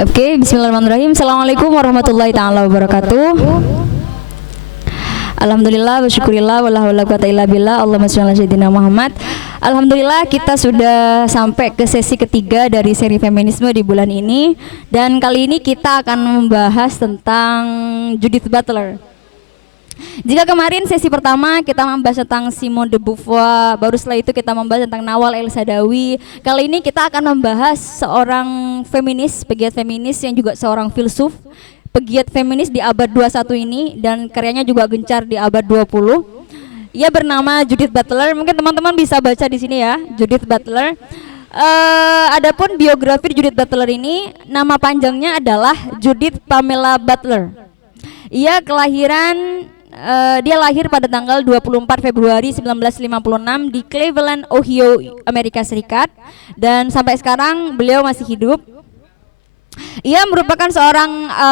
Oke, bismillahirrahmanirrahim. Assalamualaikum warahmatullahi taala wabarakatuh. Alhamdulillah, bersyukurillah, wala haula quwata illa billah. Allahumma shalli ala sayyidina Muhammad. Alhamdulillah kita sudah sampai ke sesi ketiga dari seri feminisme di bulan ini. Dan kali ini kita akan membahas tentang Judith Butler. Jika kemarin sesi pertama kita membahas tentang Simone de Beauvoir, baru setelah itu kita membahas tentang Nawal El-Saadawi. Kali ini kita akan membahas seorang feminis, pegiat feminis yang juga seorang filsuf, pegiat feminis di abad 21 ini, dan karyanya juga gencar di abad 20. Ia bernama Judith Butler. Mungkin teman-teman bisa baca di sini ya, Judith Butler. Adapun biografi Judith Butler ini, nama panjangnya adalah Judith Pamela Butler. Dia lahir pada tanggal 24 Februari 1956 di Cleveland, Ohio, Amerika Serikat, dan sampai sekarang beliau masih hidup. Ia merupakan seorang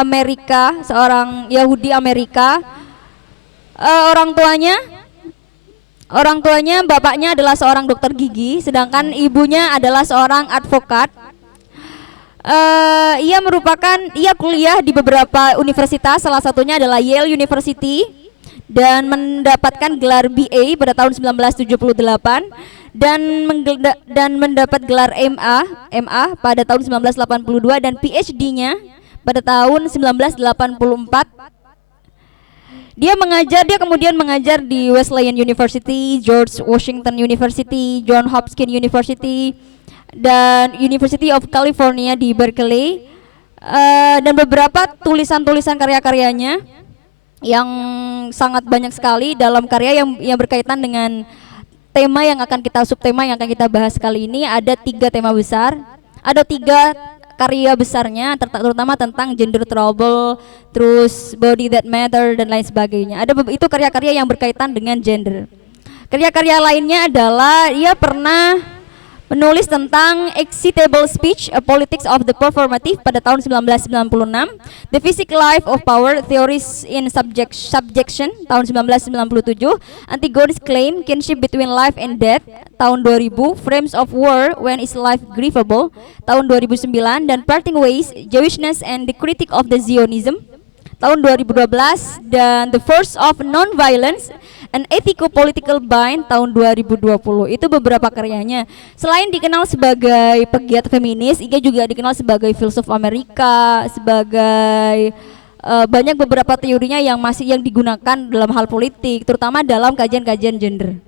Yahudi Amerika. Orang tuanya, bapaknya adalah seorang dokter gigi, sedangkan ibunya adalah seorang advokat. Ia kuliah di beberapa universitas, salah satunya adalah Yale University, dan mendapatkan gelar BA pada tahun 1978 dan mendapat gelar MA pada tahun 1982 dan PhD-nya pada tahun 1984. Dia kemudian mengajar di Wesleyan University, George Washington University, Johns Hopkins University, dan University of California di Berkeley, dan beberapa tulisan-tulisan karya-karyanya yang sangat banyak sekali dalam karya yang berkaitan dengan tema yang akan kita bahas kali ini. Ada 3 tema besar, ada 3 karya besarnya, terutama tentang gender trouble, terus body that matter, dan lain sebagainya. Itu karya-karya yang berkaitan dengan gender. Karya-karya lainnya adalah ia pernah menulis tentang Excitable Speech, A Politics of the Performative pada tahun 1996, The Physical Life of Power, Theories in Subjection tahun 1997, Antigone's Claim, Kinship Between Life and Death tahun 2000, Frames of War, When is Life Grievable tahun 2009, dan Parting Ways, Jewishness and the Critique of the Zionism tahun 2012, dan The Force of Nonviolence, An Ethico-Political Bind tahun 2020. Itu beberapa karyanya. Selain dikenal sebagai pegiat feminis, ia juga dikenal sebagai filsuf Amerika, sebagai banyak beberapa teorinya yang digunakan dalam hal politik, terutama dalam kajian-kajian gender.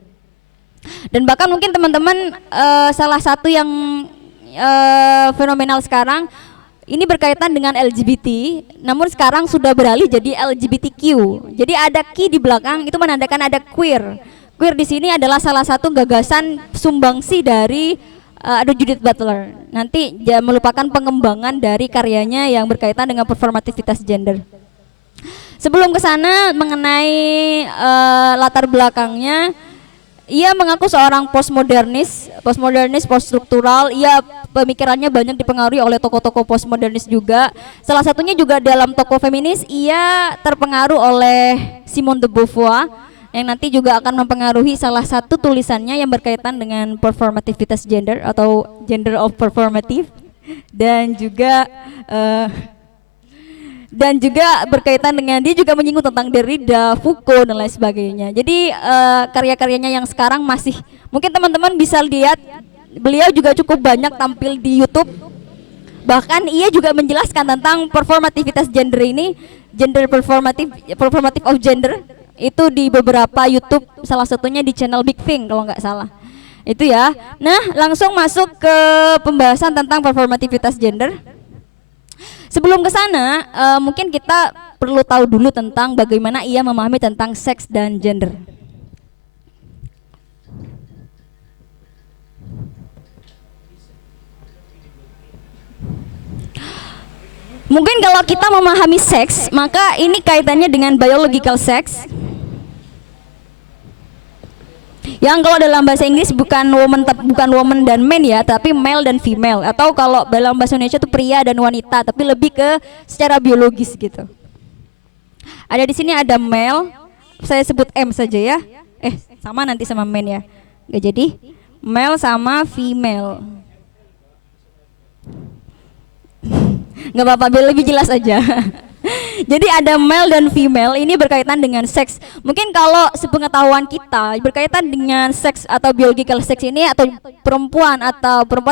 Dan bahkan mungkin teman-teman salah satu yang fenomenal sekarang ini berkaitan dengan LGBT, namun sekarang sudah beralih jadi LGBTQ. Jadi ada Q di belakang, itu menandakan ada queer. Queer di sini adalah salah satu gagasan sumbangsi dari Judith Butler. Nanti merupakan pengembangan dari karyanya yang berkaitan dengan performativitas gender. Sebelum ke sana, mengenai latar belakangnya, ia mengaku seorang postmodernis, poststruktural. Ia pemikirannya banyak dipengaruhi oleh tokoh-tokoh postmodernis juga. Salah satunya juga dalam tokoh feminis, ia terpengaruh oleh Simone de Beauvoir, yang nanti juga akan mempengaruhi salah satu tulisannya yang berkaitan dengan performativitas gender atau gender of performative, dan juga berkaitan dengan, dia juga menyinggung tentang Derrida, Foucault, dan lain sebagainya. Jadi karya-karyanya yang sekarang masih, mungkin teman-teman bisa lihat, beliau juga cukup banyak tampil di YouTube. Bahkan ia juga menjelaskan tentang performativitas gender ini, gender performative of gender, itu di beberapa YouTube, salah satunya di channel Big Thing kalau nggak salah. Itu ya. Nah, langsung masuk ke pembahasan tentang performativitas gender. Sebelum ke sana, mungkin kita perlu tahu dulu tentang bagaimana ia memahami tentang seks dan gender. Mungkin kalau kita memahami seks, maka ini kaitannya dengan biological sex. Yang kalau dalam bahasa Inggris bukan woman dan man ya, tapi male dan female. Atau kalau dalam bahasa Indonesia itu pria dan wanita, tapi lebih ke secara biologis gitu. Ada di sini ada male, saya sebut M saja ya. Sama nanti sama man ya. Nggak jadi. Male sama female. Nggak apa-apa, biar lebih jelas aja. Jadi ada male dan female, ini berkaitan dengan seks. Mungkin kalau sepengetahuan kita berkaitan dengan seks atau biological sex ini, atau perempuan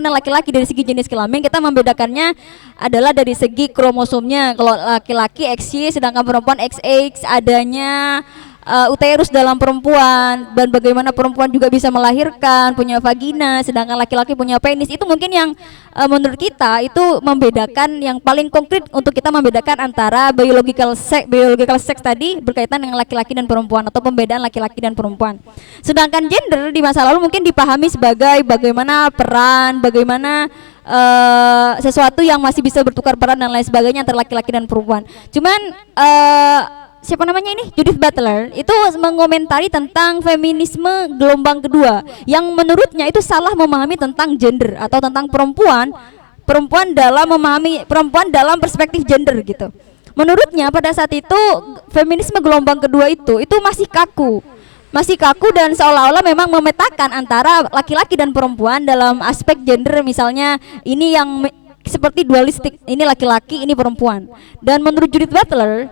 dan laki-laki dari segi jenis kelamin, kita membedakannya adalah dari segi kromosomnya. Kalau laki-laki XY sedangkan perempuan XX, adanya uterus dalam perempuan, dan bagaimana perempuan juga bisa melahirkan, punya vagina, sedangkan laki-laki punya penis. Itu mungkin yang menurut kita itu membedakan, yang paling konkret untuk kita membedakan antara biological sex tadi berkaitan dengan laki-laki dan perempuan, atau pembedaan laki-laki dan perempuan. Sedangkan gender di masa lalu mungkin dipahami sebagai bagaimana peran, bagaimana sesuatu yang masih bisa bertukar peran dan lain sebagainya antara laki-laki dan perempuan. Cuman siapa namanya ini, Judith Butler itu mengomentari tentang feminisme gelombang kedua, yang menurutnya itu salah memahami tentang gender atau tentang perempuan dalam perspektif gender gitu. Menurutnya pada saat itu feminisme gelombang kedua itu masih kaku dan seolah-olah memang memetakan antara laki-laki dan perempuan dalam aspek gender. Misalnya ini yang seperti dualistik, ini laki-laki, ini perempuan. Dan menurut Judith Butler,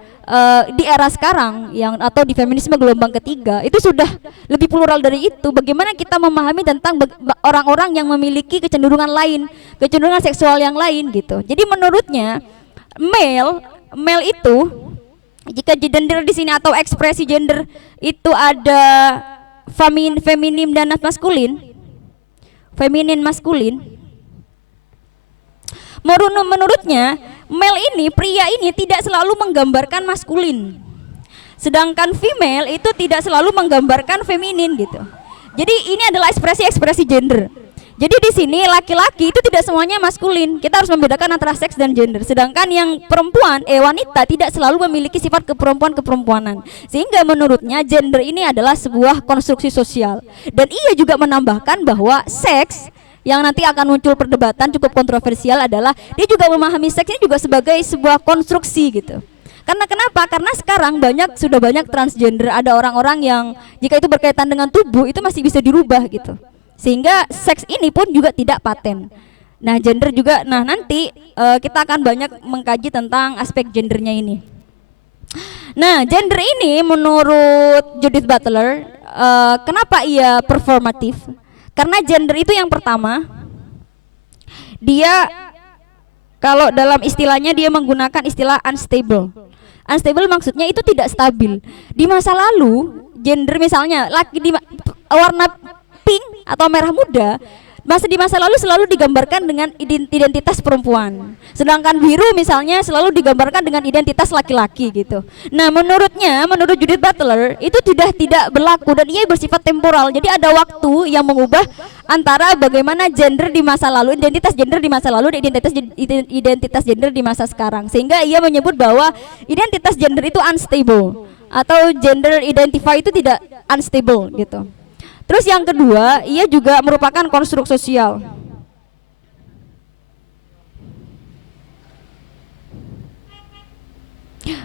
di era sekarang atau di feminisme gelombang ketiga itu sudah lebih plural dari itu. Bagaimana kita memahami tentang orang-orang yang memiliki kecenderungan seksual yang lain gitu. Jadi menurutnya male itu, jika gender di sini atau ekspresi gender itu ada feminin dan maskulin. Menurutnya pria ini tidak selalu menggambarkan maskulin, sedangkan female itu tidak selalu menggambarkan feminin gitu. Jadi ini adalah ekspresi gender. Jadi di sini laki-laki itu tidak semuanya maskulin. Kita harus membedakan antara seks dan gender. Sedangkan yang wanita tidak selalu memiliki sifat keperempuanan. Sehingga menurutnya gender ini adalah sebuah konstruksi sosial. Dan ia juga menambahkan bahwa seks yang nanti akan muncul perdebatan cukup kontroversial adalah dia juga memahami seks ini juga sebagai sebuah konstruksi gitu. Karena kenapa? Karena sekarang sudah banyak transgender, ada orang-orang yang jika itu berkaitan dengan tubuh itu masih bisa dirubah gitu. Sehingga seks ini pun juga tidak paten. Nah, gender juga, nanti kita akan banyak mengkaji tentang aspek gendernya ini. Nah, gender ini menurut Judith Butler, kenapa ia performatif? Karena gender itu yang pertama, dia kalau dalam istilahnya dia menggunakan istilah unstable. Unstable maksudnya itu tidak stabil. Di masa lalu, gender misalnya warna pink atau merah muda, di masa lalu selalu digambarkan dengan identitas perempuan. Sedangkan biru misalnya selalu digambarkan dengan identitas laki-laki gitu. Nah, menurut Judith Butler itu tidak berlaku dan ia bersifat temporal. Jadi ada waktu yang mengubah antara bagaimana gender di masa lalu, identitas gender di masa lalu, dan identitas gender di masa sekarang. Sehingga ia menyebut bahwa identitas gender itu unstable atau gender identify itu tidak unstable gitu. Terus yang kedua, ia juga merupakan konstruk sosial.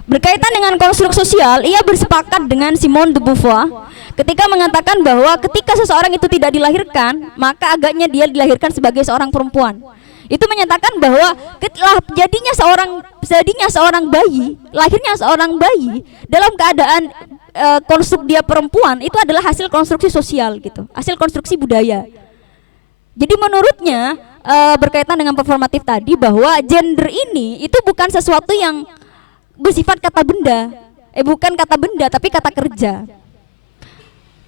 Berkaitan dengan konstruk sosial, ia bersepakat dengan Simone de Beauvoir ketika mengatakan bahwa ketika seseorang itu tidak dilahirkan, maka agaknya dia dilahirkan sebagai seorang perempuan. Itu menyatakan bahwa lahirnya seorang bayi dalam keadaan konstruk dia perempuan itu adalah hasil konstruksi sosial gitu, hasil konstruksi budaya. Jadi menurutnya berkaitan dengan performatif tadi, bahwa gender ini itu bukan sesuatu yang bersifat bukan kata benda tapi kata kerja.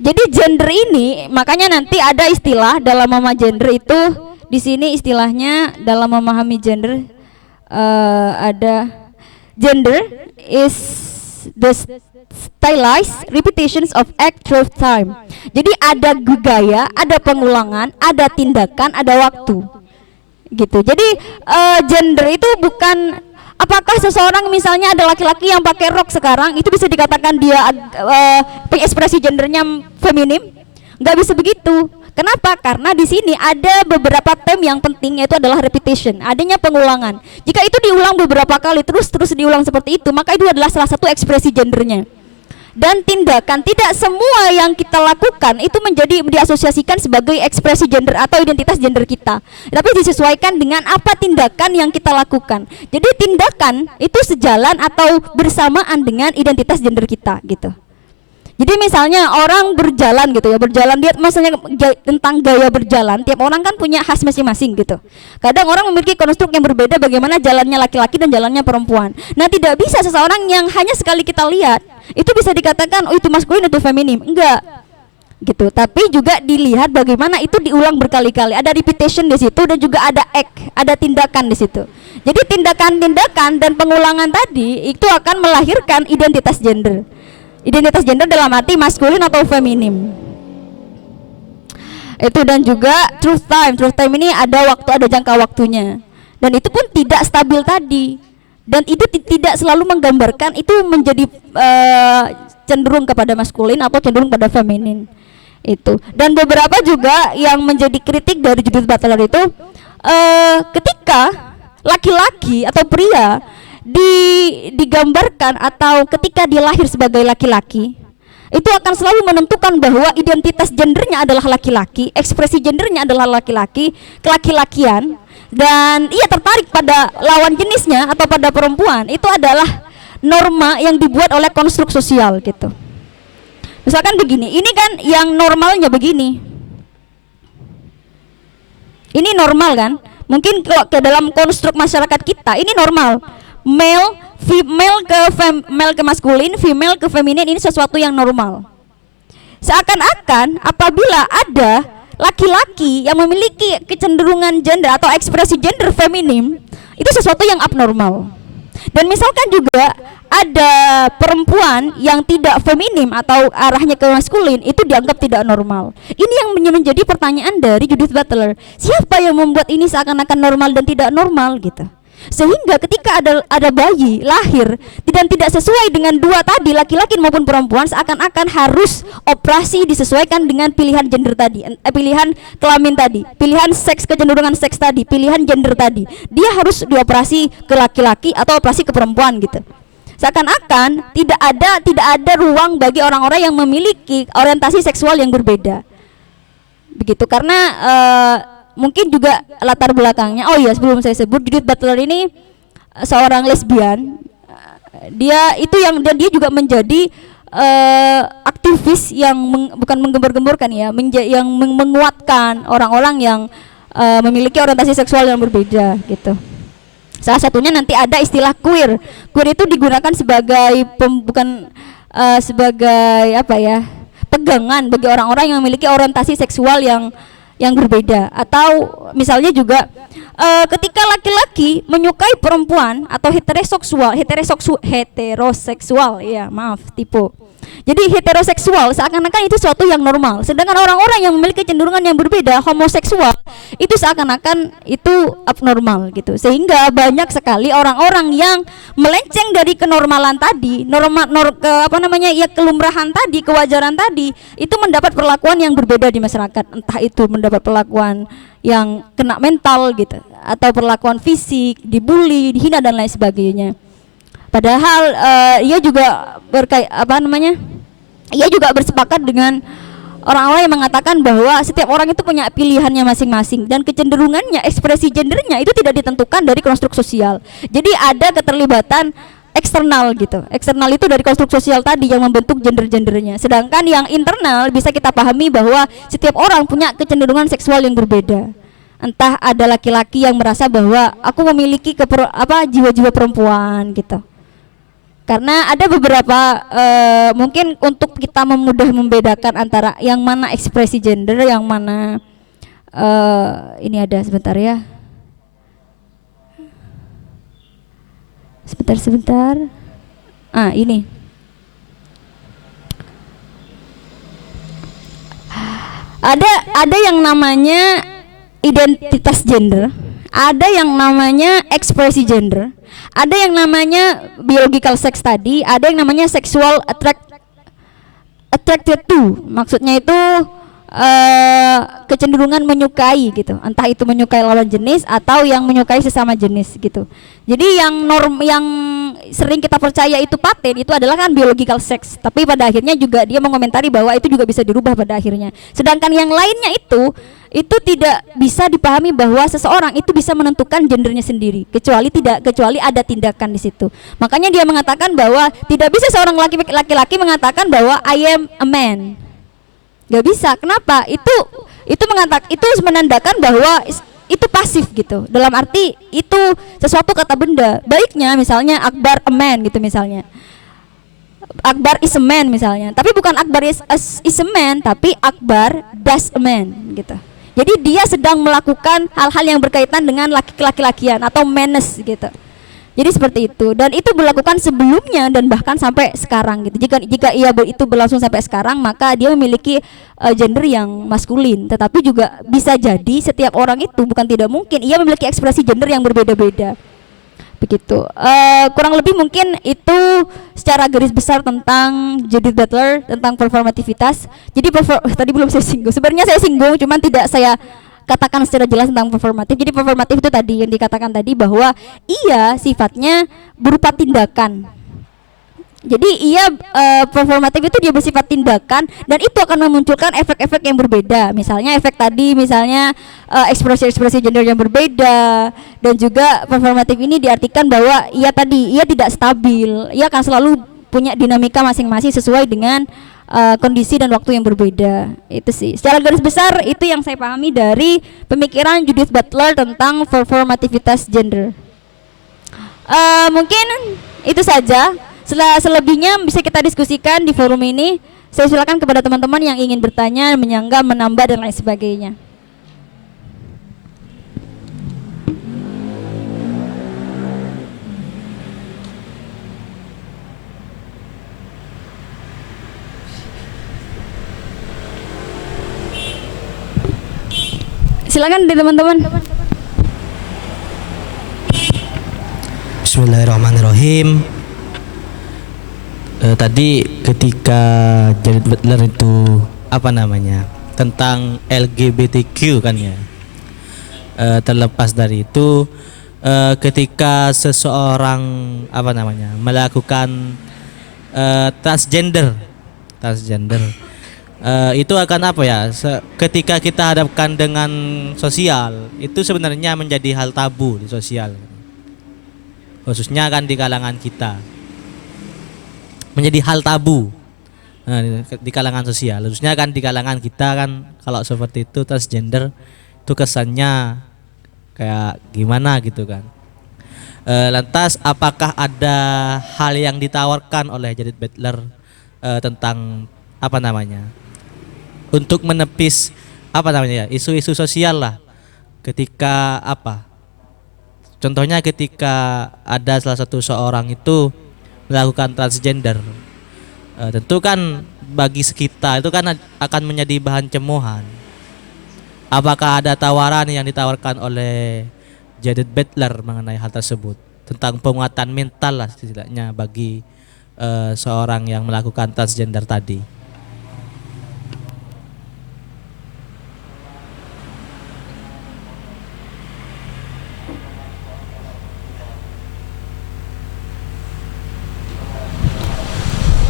Jadi gender ini, makanya nanti ada istilah dalam memahami gender itu, di sini istilahnya dalam memahami gender ada gender is the stylized repetitions of act through time. Jadi ada gaya, ada pengulangan, ada tindakan, ada waktu gitu. Jadi gender itu bukan apakah seseorang misalnya ada laki-laki yang pakai rok sekarang itu bisa dikatakan dia ekspresi gendernya feminim? Nggak bisa begitu. Kenapa? Karena di sini ada beberapa term yang penting, yaitu adalah repetition, adanya pengulangan. Jika itu diulang beberapa kali terus diulang seperti itu, maka itu adalah salah satu ekspresi gendernya. dan tindakan. Tidak semua yang kita lakukan itu menjadi diasosiasikan sebagai ekspresi gender atau identitas gender kita, tapi disesuaikan dengan apa tindakan yang kita lakukan. Jadi tindakan itu sejalan atau bersamaan dengan identitas gender kita gitu. Jadi misalnya orang berjalan gitu ya, berjalan, dia maksudnya tentang gaya berjalan, tiap orang kan punya khas masing-masing gitu. Kadang orang memiliki konstruk yang berbeda bagaimana jalannya laki-laki dan jalannya perempuan. Nah, tidak bisa seseorang yang hanya sekali kita lihat itu bisa dikatakan oh itu maskulin itu feminim, enggak gitu. Tapi juga dilihat bagaimana itu diulang berkali-kali, ada repetition di situ dan juga ada act, ada tindakan di situ. Jadi tindakan-tindakan dan pengulangan tadi itu akan melahirkan identitas gender. Identitas gender dalam arti maskulin atau feminim. Itu, dan juga truth time. Truth time ini ada waktu, ada jangka waktunya. Dan itu pun tidak stabil tadi. Dan itu tidak selalu menggambarkan itu menjadi cenderung kepada maskulin atau cenderung pada feminin. Itu. Dan beberapa juga yang menjadi kritik dari Judith Butler itu ketika laki-laki atau pria digambarkan atau ketika dia lahir sebagai laki-laki, itu akan selalu menentukan bahwa identitas gendernya adalah laki-laki, ekspresi gendernya adalah laki-laki, kelaki-lakian, dan ia tertarik pada lawan jenisnya atau pada perempuan. Itu adalah norma yang dibuat oleh konstruk sosial gitu. Misalkan begini, ini kan yang normalnya begini, ini normal kan? Mungkin kalau ke dalam konstruk masyarakat kita ini normal. Male ke maskulin, female ke feminin, ini sesuatu yang normal. Seakan-akan apabila ada laki-laki yang memiliki kecenderungan gender atau ekspresi gender feminim, itu sesuatu yang abnormal. Dan misalkan juga ada perempuan yang tidak feminim atau arahnya ke maskulin, itu dianggap tidak normal. Ini yang menjadi pertanyaan dari Judith Butler. Siapa yang membuat ini seakan-akan normal dan tidak normal gitu? Sehingga ketika ada bayi lahir dan tidak sesuai dengan dua tadi, laki-laki maupun perempuan, seakan-akan harus operasi disesuaikan dengan pilihan gender tadi, pilihan kelamin tadi, pilihan seks, kecenderungan seks tadi, pilihan gender tadi. Dia harus dioperasi ke laki-laki atau operasi ke perempuan gitu. Seakan-akan tidak ada ruang bagi orang-orang yang memiliki orientasi seksual yang berbeda. Begitu, karena mungkin juga latar belakangnya. Oh iya, sebelum saya sebut, Judith Butler ini seorang lesbian. Dia itu yang, dan dia juga menjadi aktivis yang bukan menggembur-gemburkan ya, yang menguatkan orang-orang yang memiliki orientasi seksual yang berbeda gitu. Salah satunya nanti ada istilah queer. Queer itu digunakan sebagai sebagai apa ya, pegangan bagi orang-orang yang memiliki orientasi seksual yang berbeda. Atau misalnya juga ketika laki-laki menyukai perempuan atau heteroseksual ya, maaf tipu. Jadi heteroseksual seakan-akan itu sesuatu yang normal, sedangkan orang-orang yang memiliki kecenderungan yang berbeda, homoseksual, itu seakan-akan itu abnormal gitu. Sehingga banyak sekali orang-orang yang melenceng dari kenormalan tadi, kelumrahan tadi, kewajaran tadi, itu mendapat perlakuan yang berbeda di masyarakat. Entah itu mendapat perlakuan yang kena mental gitu, atau perlakuan fisik, dibully, dihina dan lain sebagainya. Padahal ia juga ia juga bersepakat dengan orang-orang yang mengatakan bahwa setiap orang itu punya pilihannya masing-masing dan kecenderungannya, ekspresi gendernya itu tidak ditentukan dari konstruk sosial. Jadi ada keterlibatan eksternal gitu. Eksternal itu dari konstruk sosial tadi yang membentuk gender-gendernya. Sedangkan yang internal bisa kita pahami bahwa setiap orang punya kecenderungan seksual yang berbeda. Entah ada laki-laki yang merasa bahwa aku memiliki jiwa-jiwa perempuan gitu. Karena ada beberapa mungkin untuk kita memudah membedakan antara yang mana ekspresi gender, yang mana ini ada sebentar ya. Sebentar. Ini. Ada yang namanya identitas gender, ada yang namanya ekspresi gender, ada yang namanya biological sex tadi, ada yang namanya sexual attracted to. Maksudnya itu kecenderungan menyukai gitu, entah itu menyukai lawan jenis atau yang menyukai sesama jenis gitu. Jadi yang sering kita percaya itu paten itu adalah kan biological sex, tapi pada akhirnya juga dia mengomentari bahwa itu juga bisa dirubah pada akhirnya. Sedangkan yang lainnya itu tidak bisa dipahami bahwa seseorang itu bisa menentukan gendernya sendiri, kecuali ada tindakan di situ. Makanya dia mengatakan bahwa tidak bisa seorang laki-laki mengatakan bahwa I am a man. Gak bisa. Kenapa? Itu menandakan bahwa itu pasif gitu. Dalam arti itu sesuatu kata benda. Baiknya misalnya Akbar a man gitu misalnya. Akbar is a man misalnya. Tapi bukan Akbar is a man, tapi Akbar does a man gitu. Jadi dia sedang melakukan hal-hal yang berkaitan dengan laki-lakian atau manes gitu. Jadi seperti itu, dan itu berlakukan sebelumnya dan bahkan sampai sekarang gitu. Jika itu berlangsung sampai sekarang, maka dia memiliki gender yang maskulin. Tetapi juga bisa jadi setiap orang itu, bukan tidak mungkin, ia memiliki ekspresi gender yang berbeda-beda. Begitu. Kurang lebih mungkin itu secara garis besar tentang Judith Butler, tentang performativitas. Jadi tadi belum saya singgung. Sebenarnya saya singgung, cuman tidak saya katakan secara jelas tentang performatif. Jadi performatif itu tadi yang dikatakan tadi bahwa ia sifatnya berupa tindakan. Jadi ia performatif itu dia bersifat tindakan dan itu akan memunculkan efek-efek yang berbeda. Misalnya efek tadi, misalnya ekspresi-ekspresi gender yang berbeda, dan juga performatif ini diartikan bahwa ia tidak stabil. Ia akan selalu punya dinamika masing-masing sesuai dengan kondisi dan waktu yang berbeda. Itu sih secara garis besar itu yang saya pahami dari pemikiran Judith Butler tentang performativitas gender. Mungkin itu saja. Selebihnya bisa kita diskusikan di forum ini. Saya silakan kepada teman-teman yang ingin bertanya, menyanggah, menambah dan lain sebagainya. Silakan di teman-teman. Bismillahirrahmanirrahim. Tadi ketika Judith Butler itu tentang LGBTQ kan ya. Terlepas dari itu, ketika seseorang melakukan transgender itu akan ketika kita hadapkan dengan sosial itu sebenarnya menjadi hal tabu di sosial, khususnya kan di kalangan kita, menjadi hal tabu di kalangan sosial, khususnya kan di kalangan kita kan. Kalau seperti itu transgender itu kesannya kayak gimana gitu kan. Lantas apakah ada hal yang ditawarkan oleh Judith Butler tentang untuk menepis isu-isu sosial lah, ketika contohnya ketika ada salah satu seorang itu melakukan transgender, tentu kan bagi sekitar itu kan akan menjadi bahan cemoohan. Apakah ada tawaran yang ditawarkan oleh Judith Butler mengenai hal tersebut, tentang penguatan mental lah setidaknya bagi seorang yang melakukan transgender tadi?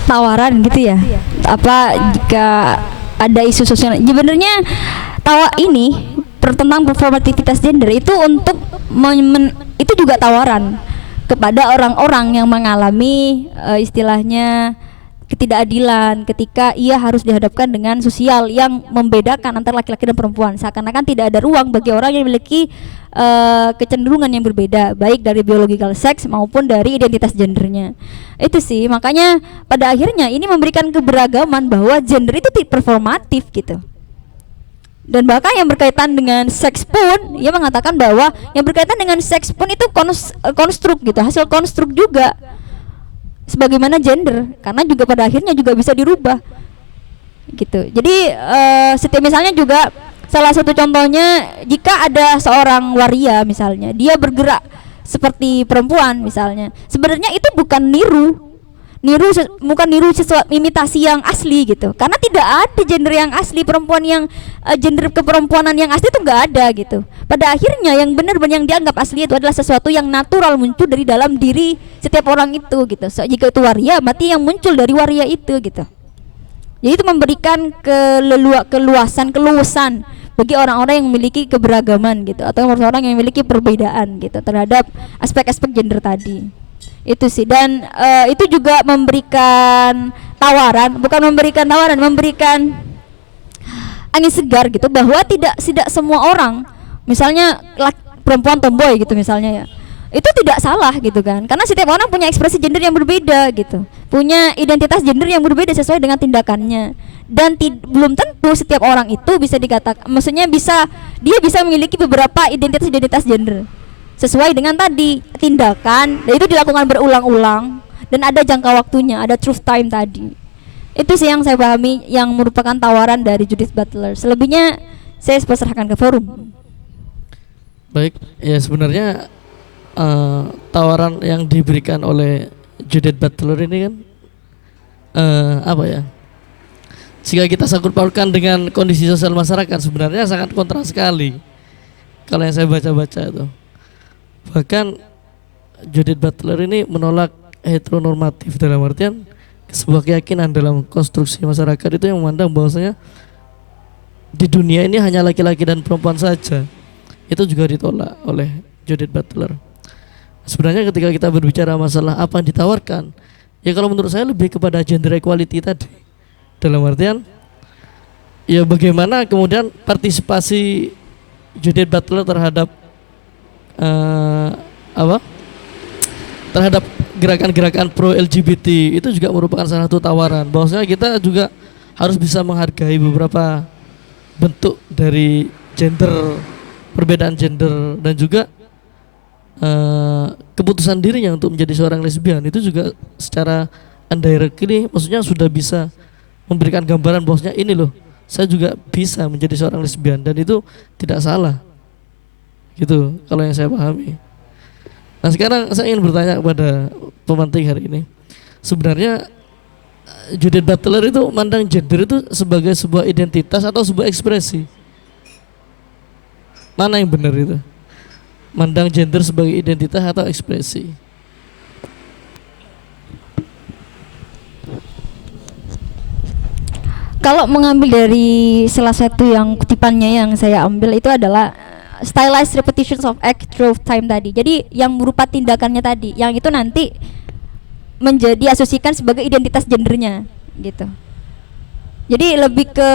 Tawaran gitu ya. Apa jika ada isu sosial? Sebenarnya tentang performativitas gender itu untuk itu juga tawaran kepada orang-orang yang mengalami istilahnya ketidakadilan ketika ia harus dihadapkan dengan sosial yang membedakan antara laki-laki dan perempuan. Seakan-akan tidak ada ruang bagi orang yang memiliki kecenderungan yang berbeda, baik dari biological sex maupun dari identitas gendernya. Itu sih, makanya pada akhirnya ini memberikan keberagaman bahwa gender itu performatif gitu. Dan bahkan yang berkaitan dengan seks pun, ia mengatakan bahwa yang berkaitan dengan seks pun itu konstruk gitu, hasil konstruk juga sebagaimana gender, karena juga pada akhirnya juga bisa dirubah gitu. Jadi setiap misalnya juga salah satu contohnya, jika ada seorang waria misalnya, dia bergerak seperti perempuan misalnya, sebenarnya itu bukan niru. bukan niru sesuatu imitasi yang asli gitu, karena tidak ada gender yang asli, perempuan yang gender keperempuanan yang asli itu nggak ada gitu. Pada akhirnya yang benar-benar yang dianggap asli itu adalah sesuatu yang natural muncul dari dalam diri setiap orang itu gitu. So, jika itu waria, berarti yang muncul dari waria itu gitu. Jadi itu memberikan keluasan bagi orang-orang yang memiliki keberagaman gitu, atau orang-orang yang memiliki perbedaan gitu terhadap aspek-aspek gender tadi. Itu sih. Dan itu juga memberikan memberikan angin segar gitu, bahwa tidak semua orang, misalnya perempuan tomboy gitu misalnya ya, itu tidak salah gitu kan, karena setiap orang punya ekspresi gender yang berbeda gitu, punya identitas gender yang berbeda sesuai dengan tindakannya. Dan belum tentu setiap orang itu bisa dikatakan, maksudnya dia bisa memiliki beberapa identitas gender sesuai dengan tadi tindakan, dan itu dilakukan berulang-ulang dan ada jangka waktunya, ada truth time tadi. Itu sih yang saya pahami yang merupakan tawaran dari Judith Butler. Selebihnya saya serahkan ke forum. Baik, ya sebenarnya tawaran yang diberikan oleh Judith Butler ini kan apa ya? Jika kita sangkut pautkan dengan kondisi sosial masyarakat, sebenarnya sangat kontra sekali. Kalau yang saya baca-baca itu, bahkan Judith Butler ini menolak heteronormatif, dalam artian sebuah keyakinan dalam konstruksi masyarakat itu yang memandang bahwasanya di dunia ini hanya laki-laki dan perempuan saja. Itu juga ditolak oleh Judith Butler. Sebenarnya ketika kita berbicara masalah apa yang ditawarkan, ya kalau menurut saya lebih kepada gender equality tadi. Dalam artian ya bagaimana kemudian partisipasi Judith Butler terhadap terhadap gerakan-gerakan pro LGBT itu juga merupakan salah satu tawaran bahwasanya kita juga harus bisa menghargai beberapa bentuk dari gender, perbedaan gender, dan juga keputusan dirinya untuk menjadi seorang lesbian itu juga secara indirectly maksudnya sudah bisa memberikan gambaran bahwasanya ini loh, saya juga bisa menjadi seorang lesbian dan itu tidak salah. Gitu kalau yang saya pahami. Nah sekarang saya ingin bertanya kepada pemantik hari ini, sebenarnya Judith Butler itu mandang gender itu sebagai sebuah identitas atau sebuah ekspresi? Mana yang benar itu? Mandang gender sebagai identitas atau ekspresi? Kalau mengambil dari salah satu yang kutipannya yang saya ambil itu adalah stylized repetitions of act through time tadi. Jadi yang berupa tindakannya tadi, yang itu nanti menjadi asosiasikan sebagai identitas gendernya gitu. Jadi lebih ke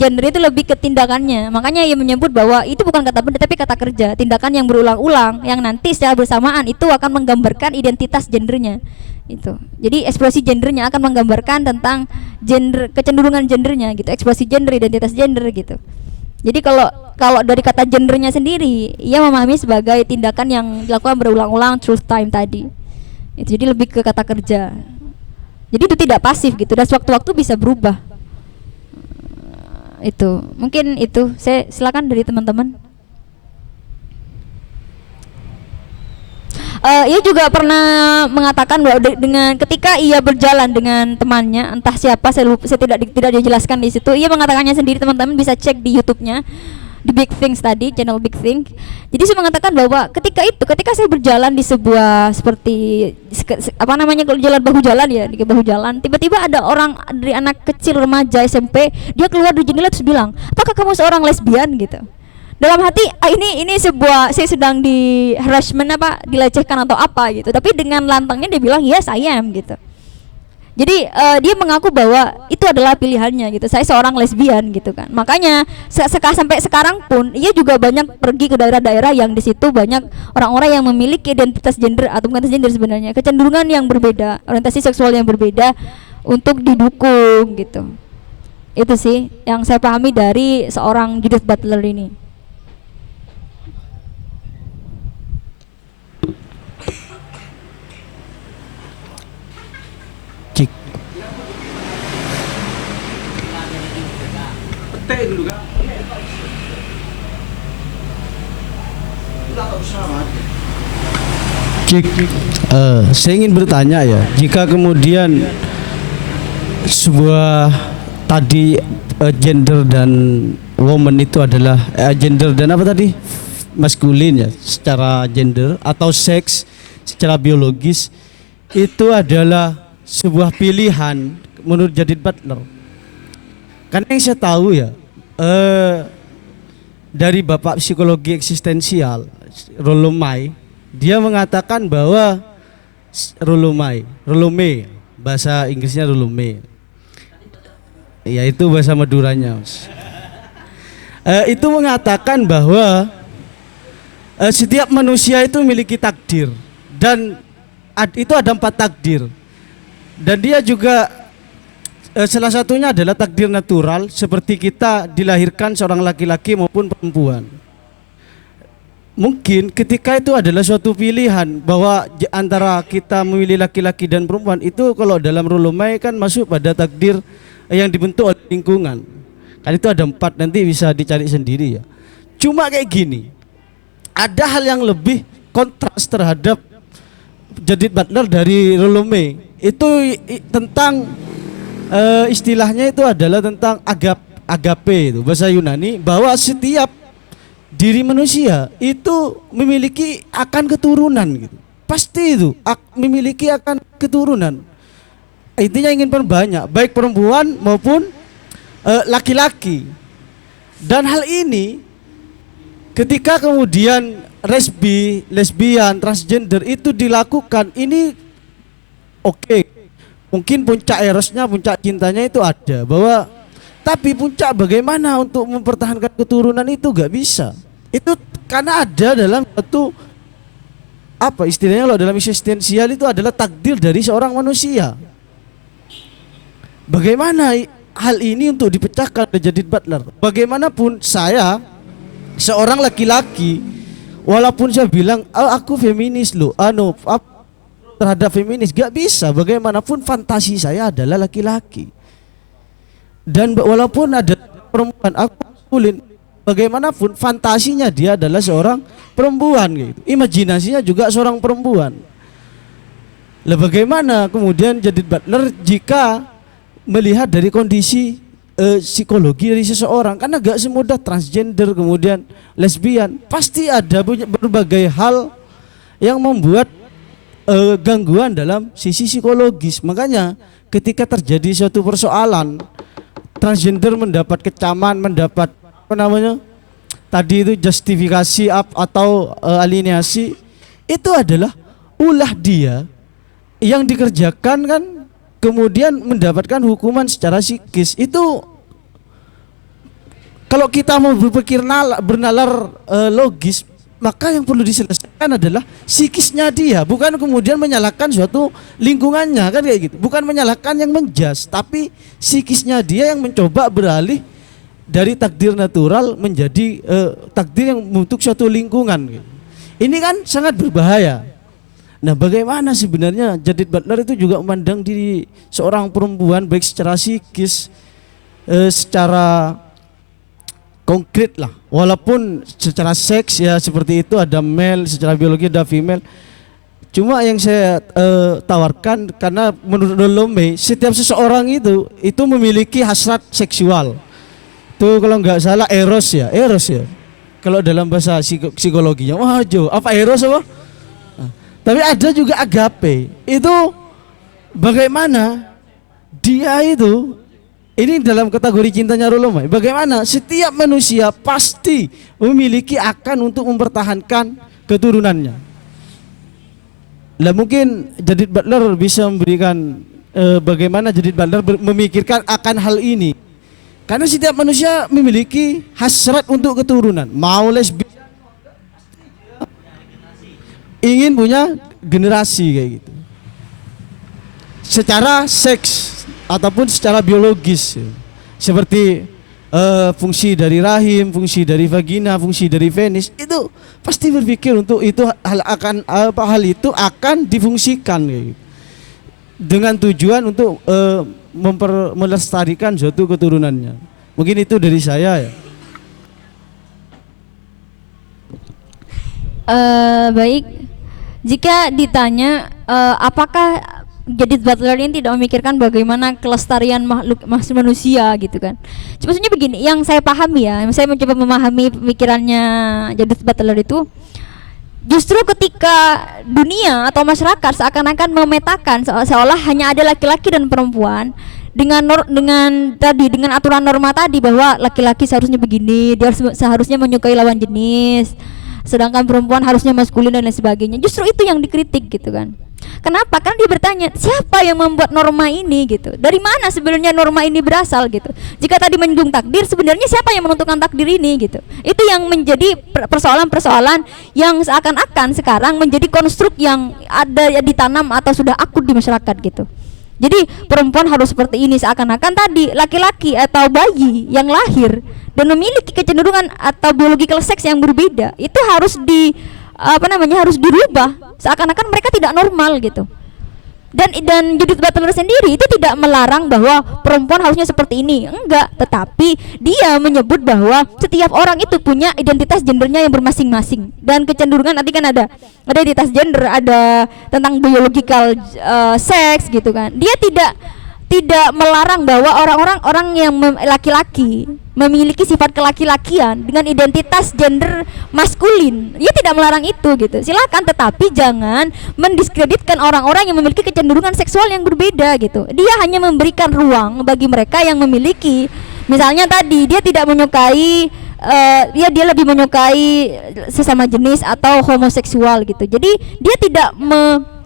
gender itu lebih ke tindakannya. Makanya ia menyebut bahwa itu bukan kata benda tapi kata kerja, tindakan yang berulang-ulang yang nanti secara bersamaan itu akan menggambarkan identitas gendernya. Itu. Jadi ekspresi gendernya akan menggambarkan tentang gender, kecenderungan gendernya gitu, ekspresi gender, identitas gender gitu. Jadi kalau dari kata gendernya sendiri, ia memahami sebagai tindakan yang dilakukan berulang-ulang through time tadi. Itu jadi lebih ke kata kerja. Jadi itu tidak pasif gitu, dan sewaktu-waktu bisa berubah. Itu mungkin itu. Saya silakan dari teman-teman. Ia juga pernah mengatakan bahwa dengan ketika ia berjalan dengan temannya, entah siapa, saya tidak dijelaskan di situ. Ia mengatakannya sendiri, teman-teman bisa cek di YouTube-nya, di Big Things tadi, channel Big Thing. Jadi saya mengatakan bahwa ketika saya berjalan di sebuah seperti apa namanya kalau jalan bahu jalan ya, di bahu jalan, tiba-tiba ada orang dari anak kecil remaja SMP, dia keluar dari jendela terus bilang, "Apakah kamu seorang lesbian?" gitu. Dalam hati ini sebuah, saya sedang di harassment apa, dilecehkan atau apa gitu, tapi dengan lantangnya dia bilang yes I am gitu. Jadi dia mengaku bahwa itu adalah pilihannya gitu, saya seorang lesbian gitu kan. Makanya sampai sekarang pun ia juga banyak pergi ke daerah-daerah yang di situ banyak orang-orang yang memiliki identitas gender atau bukan gender sebenarnya, kecenderungan yang berbeda, orientasi seksual yang berbeda untuk didukung gitu. Itu sih yang saya pahami dari seorang Judith Butler ini. dulu kan. Tidak usah mati. Saya ingin bertanya ya, jika kemudian sebuah tadi gender dan woman itu adalah gender dan apa tadi maskulin ya secara gender atau seks secara biologis itu adalah sebuah pilihan menurut Judith Butler. Karena yang saya tahu ya dari Bapak Psikologi Eksistensial Rollo May, dia mengatakan bahwa Rollo May, bahasa Inggrisnya Rollo May, yaitu bahasa Maduranya. Itu mengatakan bahwa setiap manusia itu memiliki takdir dan itu ada 4 takdir. Dan dia juga salah satunya adalah takdir natural, seperti kita dilahirkan seorang laki-laki maupun perempuan. Mungkin ketika itu adalah suatu pilihan bahwa antara kita memilih laki-laki dan perempuan, itu kalau dalam Rollo May kan masuk pada takdir yang dibentuk oleh lingkungan. Kan itu ada 4, nanti bisa dicari sendiri ya. Cuma kayak gini, ada hal yang lebih kontras terhadap Judith Butler dari Rollo May. Itu tentang istilahnya itu adalah tentang agape itu bahasa Yunani, bahwa setiap diri manusia itu memiliki akan keturunan gitu. Pasti itu memiliki akan keturunan. Intinya ingin perbanyak baik perempuan maupun laki-laki. Dan hal ini ketika kemudian lesbian, transgender itu dilakukan, ini oke. Mungkin puncak erosnya, puncak cintanya itu ada, bahwa tapi puncak bagaimana untuk mempertahankan keturunan itu gak bisa. Itu karena ada dalam satu apa istilahnya, kalau dalam eksistensial itu adalah takdir dari seorang manusia. Bagaimana hal ini untuk dipecahkan oleh Judith Butler? Bagaimanapun saya seorang laki-laki, walaupun saya bilang aku feminis loh, terhadap feminis, gak bisa. Bagaimanapun fantasi saya adalah laki-laki. Dan walaupun ada perempuan, aku maskulin, bagaimanapun fantasinya dia adalah seorang perempuan gitu. Imajinasinya juga seorang perempuan. Lah bagaimana kemudian Judith Butler jika melihat dari kondisi psikologi dari seseorang, karena gak semudah transgender kemudian lesbian, pasti ada berbagai hal yang membuat gangguan dalam sisi psikologis. Makanya ketika terjadi suatu persoalan, transgender mendapat kecaman, mendapat apa namanya tadi itu justifikasi atau alienasi, itu adalah ulah dia yang dikerjakan kan, kemudian mendapatkan hukuman secara psikis. Itu kalau kita mau berpikir bernalar logis, maka yang perlu diselesaikan adalah psikisnya dia, bukan kemudian menyalahkan suatu lingkungannya kan kayak gitu. Bukan menyalahkan yang menjas, tapi psikisnya dia yang mencoba beralih dari takdir natural menjadi takdir yang membentuk suatu lingkungan gitu. Ini kan sangat berbahaya. Nah, bagaimana sebenarnya Judith Butler itu juga memandang diri seorang perempuan baik secara psikis, secara konkret lah, walaupun secara seks ya seperti itu ada male, secara biologi ada female. Cuma yang saya tawarkan, karena menurut Rollo May setiap seseorang itu memiliki hasrat seksual. Itu kalau nggak salah eros ya. Kalau dalam bahasa psikologinya, wah Jo, apa eros apa? Nah, tapi ada juga agape. Itu bagaimana dia itu, ini dalam kategori cintanya Rollo May, bagaimana setiap manusia pasti memiliki akan untuk mempertahankan keturunannya. Lah mungkin Judith Butler bisa memberikan bagaimana Judith Butler memikirkan akan hal ini. Karena setiap manusia memiliki hasrat untuk keturunan, mau lesbian, ingin punya generasi kayak gitu. Secara seks ataupun secara biologis ya. Seperti fungsi dari rahim, fungsi dari vagina, fungsi dari penis, itu pasti berpikir untuk itu hal itu akan difungsikan kayak gitu. Dengan tujuan untuk melestarikan suatu keturunannya. Mungkin itu dari saya ya. Baik, Jika ditanya apakah Judith Butler ini tidak memikirkan bagaimana kelestarian manusia gitu kan. Maksudnya begini, yang saya pahami ya, saya mencoba memahami pemikirannya Judith Butler itu, justru ketika dunia atau masyarakat seakan-akan memetakan seolah hanya ada laki-laki dan perempuan dengan dengan aturan norma tadi bahwa laki-laki seharusnya begini, dia seharusnya menyukai lawan jenis, sedangkan perempuan harusnya maskulin dan lain sebagainya. Justru itu yang dikritik gitu kan. Kenapa? Karena dia bertanya, siapa yang membuat norma ini gitu? Dari mana sebenarnya norma ini berasal gitu? Jika tadi menyinggung takdir, sebenarnya siapa yang menentukan takdir ini gitu? Itu yang menjadi persoalan-persoalan yang seakan-akan sekarang menjadi konstruk yang ada ditanam atau sudah akut di masyarakat gitu. Jadi perempuan harus seperti ini, seakan-akan tadi laki-laki atau bayi yang lahir dan memiliki kecenderungan atau biological sex yang berbeda itu harus harus dirubah, seakan-akan mereka tidak normal gitu. Dan Judith Butler sendiri itu tidak melarang bahwa perempuan harusnya seperti ini, enggak, tetapi dia menyebut bahwa setiap orang itu punya identitas gendernya yang bermasing-masing dan kecenderungan. Nanti kan ada identitas gender, ada tentang biological sex gitu kan. Dia tidak melarang bahwa orang yang laki-laki memiliki sifat kelaki-lakian dengan identitas gender maskulin, dia tidak melarang itu gitu. Silakan, tetapi jangan mendiskreditkan orang-orang yang memiliki kecenderungan seksual yang berbeda gitu. Dia hanya memberikan ruang bagi mereka yang memiliki, misalnya tadi dia tidak menyukai dia lebih menyukai sesama jenis atau homoseksual gitu. Jadi dia tidak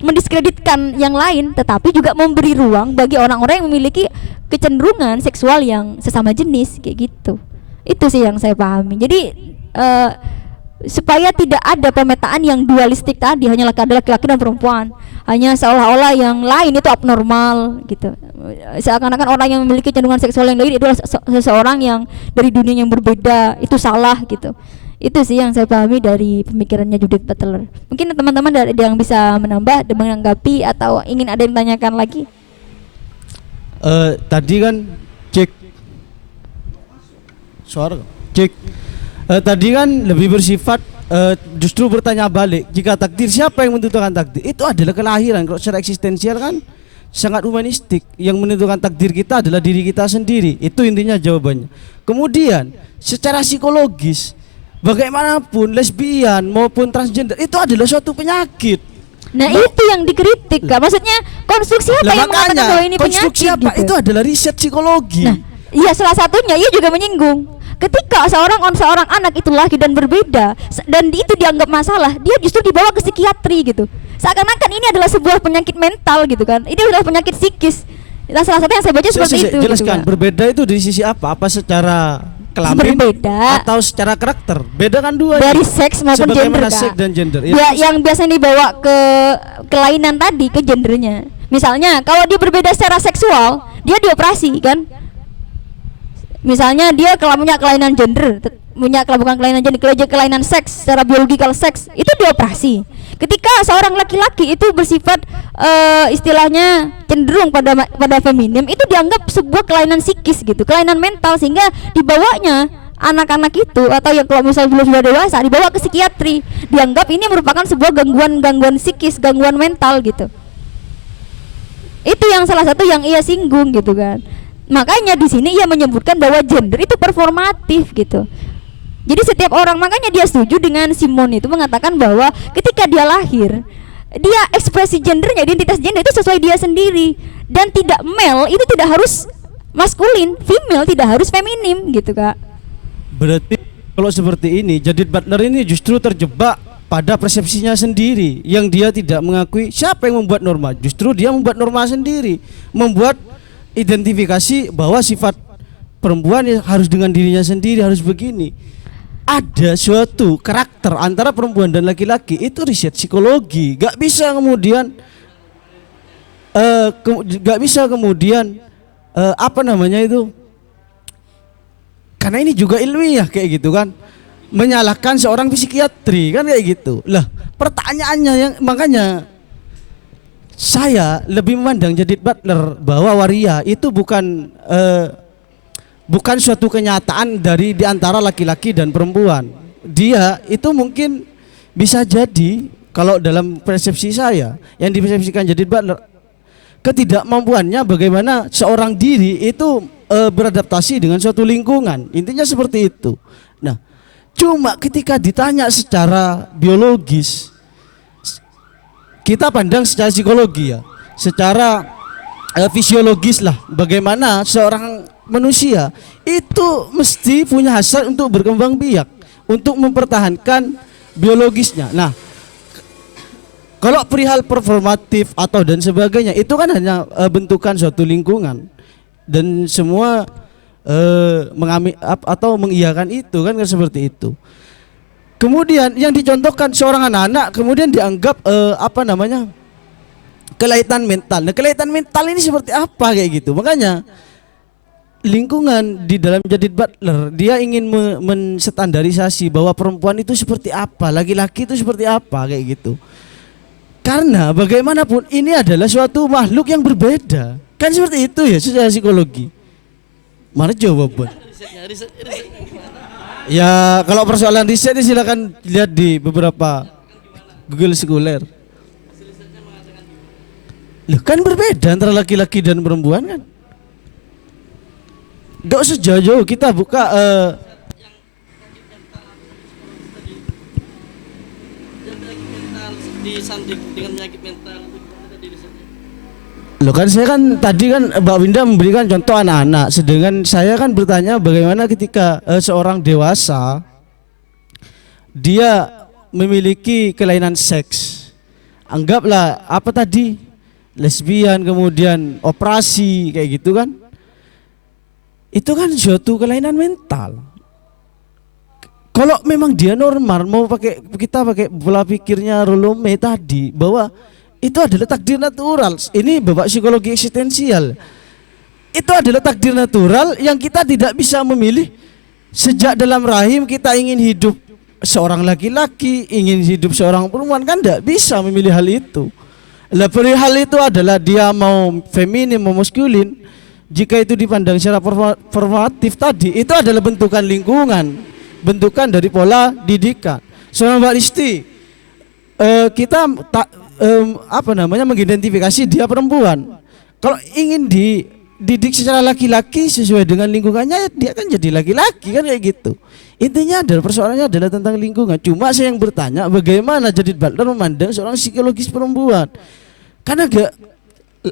mendiskreditkan yang lain, tetapi juga memberi ruang bagi orang-orang yang memiliki kecenderungan seksual yang sesama jenis kayak gitu. Itu sih yang saya pahami. Jadi supaya tidak ada pemetaan yang dualistik tadi, hanya ada laki-laki dan perempuan, hanya seolah-olah yang lain itu abnormal gitu. Seakan-akan orang yang memiliki kecenderungan seksual yang lain itu seseorang yang dari dunia yang berbeda, itu salah gitu. Itu sih yang saya pahami dari pemikirannya Judith Butler. Mungkin teman-teman ada yang bisa menambah dan menanggapi atau ingin ada yang tanyakan lagi. Tadi kan cek suara cek tadi kan lebih bersifat justru bertanya balik, jika takdir, siapa yang menentukan takdir? Itu adalah kelahiran. Kalau secara eksistensial kan sangat humanistik, yang menentukan takdir kita adalah diri kita sendiri. Itu intinya jawabannya. Kemudian secara psikologis, bagaimanapun lesbian maupun transgender itu adalah suatu penyakit. Nah, itu yang dikritik Kak. Maksudnya konstruksi apa yang mengatakan bahwa ini konstruksi penyakit apa? gitu? Itu adalah riset psikologi. Nah, iya, salah satunya ia juga menyinggung ketika seorang anak itu lahir dan berbeda dan itu dianggap masalah, dia justru dibawa ke psikiatri gitu. Seakan-akan ini adalah sebuah penyakit mental gitu kan. Ini adalah penyakit psikis. Nah, salah satu yang saya baca seperti itu. Jelaskan, gitu, berbeda itu dari sisi apa? Apa secara kelamin berbeda atau secara karakter? Beda kan dua. Dari seks maupun gender, seks dan gender. Ya, yang biasanya dibawa ke kelainan tadi, ke gendernya. Misalnya kalau dia berbeda secara seksual, dia dioperasi kan. Misalnya dia kalau punya kelainan gender, bukan kelainan gender, kelainan seks, secara biological seks, itu dioperasi. Ketika seorang laki-laki itu bersifat istilahnya cenderung pada feminim, itu dianggap sebuah kelainan psikis gitu, kelainan mental, sehingga dibawanya anak-anak itu atau yang kalau misalnya belum sudah dewasa dibawa ke psikiatri, dianggap ini merupakan sebuah gangguan psikis, gangguan mental gitu. Itu yang salah satu yang ia singgung gitu kan. Makanya di sini ia menyebutkan bahwa gender itu performatif gitu. Jadi setiap orang, makanya dia setuju dengan Simon itu mengatakan bahwa ketika dia lahir, dia ekspresi gendernya, identitas gender itu sesuai dia sendiri, dan tidak male itu tidak harus maskulin, female tidak harus feminim gitu Kak. Berarti kalau seperti ini, Judith Butler ini justru terjebak pada persepsinya sendiri, yang dia tidak mengakui siapa yang membuat norma. Justru dia membuat norma sendiri, membuat identifikasi bahwa sifat perempuan harus dengan dirinya sendiri, harus begini. Ada suatu karakter antara perempuan dan laki-laki, itu riset psikologi. Gak bisa kemudian apa namanya itu, karena ini juga ilmiah kayak gitu kan, menyalahkan seorang psikiatri kan kayak gitu. Lah pertanyaannya yang makanya saya lebih memandang Judith Butler bahwa waria itu bukan suatu kenyataan dari di antara laki-laki dan perempuan. Dia itu mungkin bisa jadi kalau dalam persepsi saya yang dipersepsikan Judith Butler, ketidakmampuannya bagaimana seorang diri itu beradaptasi dengan suatu lingkungan, intinya seperti itu. Nah, cuma ketika ditanya secara biologis, kita pandang secara psikologi ya, secara fisiologis lah, bagaimana seorang manusia itu mesti punya hasrat untuk berkembang biak, untuk mempertahankan biologisnya. Nah, kalau perihal performatif atau dan sebagainya itu kan hanya bentukan suatu lingkungan dan semua atau mengiyakan itu kan seperti itu. Kemudian yang dicontohkan seorang anak-anak kemudian dianggap kelainan mental. Nah, kelainan mental ini seperti apa kayak gitu. Makanya lingkungan di dalam Judith Butler dia ingin menstandarisasi bahwa perempuan itu seperti apa, laki-laki itu seperti apa kayak gitu. Karena bagaimanapun ini adalah suatu makhluk yang berbeda. Kan seperti itu ya secara psikologi. Mana jawaban? Ya kalau persoalan riset silakan lihat di beberapa Google Scholar. Loh kan berbeda antara laki-laki dan perempuan kan. Gak usah jauh-jauh kita buka disanding dengan penyakit mental. Loh kan saya kan tadi kan Mbak Winda memberikan contoh anak-anak, sedangkan saya kan bertanya bagaimana ketika seorang dewasa dia memiliki kelainan seks. Anggaplah apa tadi? Lesbian, kemudian operasi kayak gitu kan. Itu kan suatu kelainan mental. Kalau memang dia normal, mau kita pakai pola pikirnya Rollo May tadi bahwa itu adalah takdir natural. Ini babak psikologi eksistensial. Itu adalah takdir natural yang kita tidak bisa memilih. Sejak dalam rahim kita ingin hidup seorang laki-laki, ingin hidup seorang perempuan, kan tidak bisa memilih hal itu. Lah perihal itu adalah dia mau feminin, mau maskulin. Jika itu dipandang secara formatif tadi, itu adalah bentukan lingkungan, bentukan dari pola didikan. Soalnya Mbak Listi, kita mengidentifikasi dia perempuan. Kalau ingin dididik secara laki-laki sesuai dengan lingkungannya, ya dia kan jadi laki-laki kan kayak gitu. Intinya adalah persoalannya adalah tentang lingkungan. Cuma saya yang bertanya bagaimana Judith Butler memandang seorang psikologis perempuan. Karena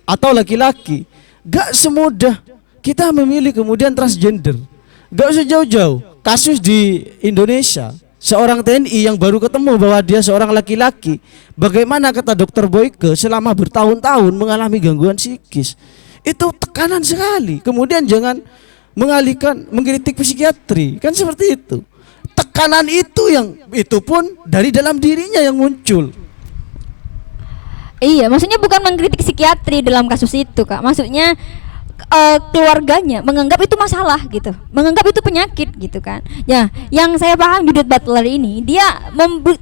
atau laki-laki, gak semudah kita memilih kemudian transgender. Gak usah jauh-jauh. Kasus di Indonesia, seorang TNI yang baru ketemu bahwa dia seorang laki-laki, bagaimana kata Dokter Boyke selama bertahun-tahun mengalami gangguan psikis. Itu tekanan sekali. Kemudian jangan mengkritik psikiatri, kan seperti itu. Tekanan itu pun dari dalam dirinya yang muncul. Iya, maksudnya bukan mengkritik psikiatri dalam kasus itu, Kak. Maksudnya keluarganya menganggap itu masalah gitu, menganggap itu penyakit gitu kan. Ya, yang saya paham Judith Butler ini dia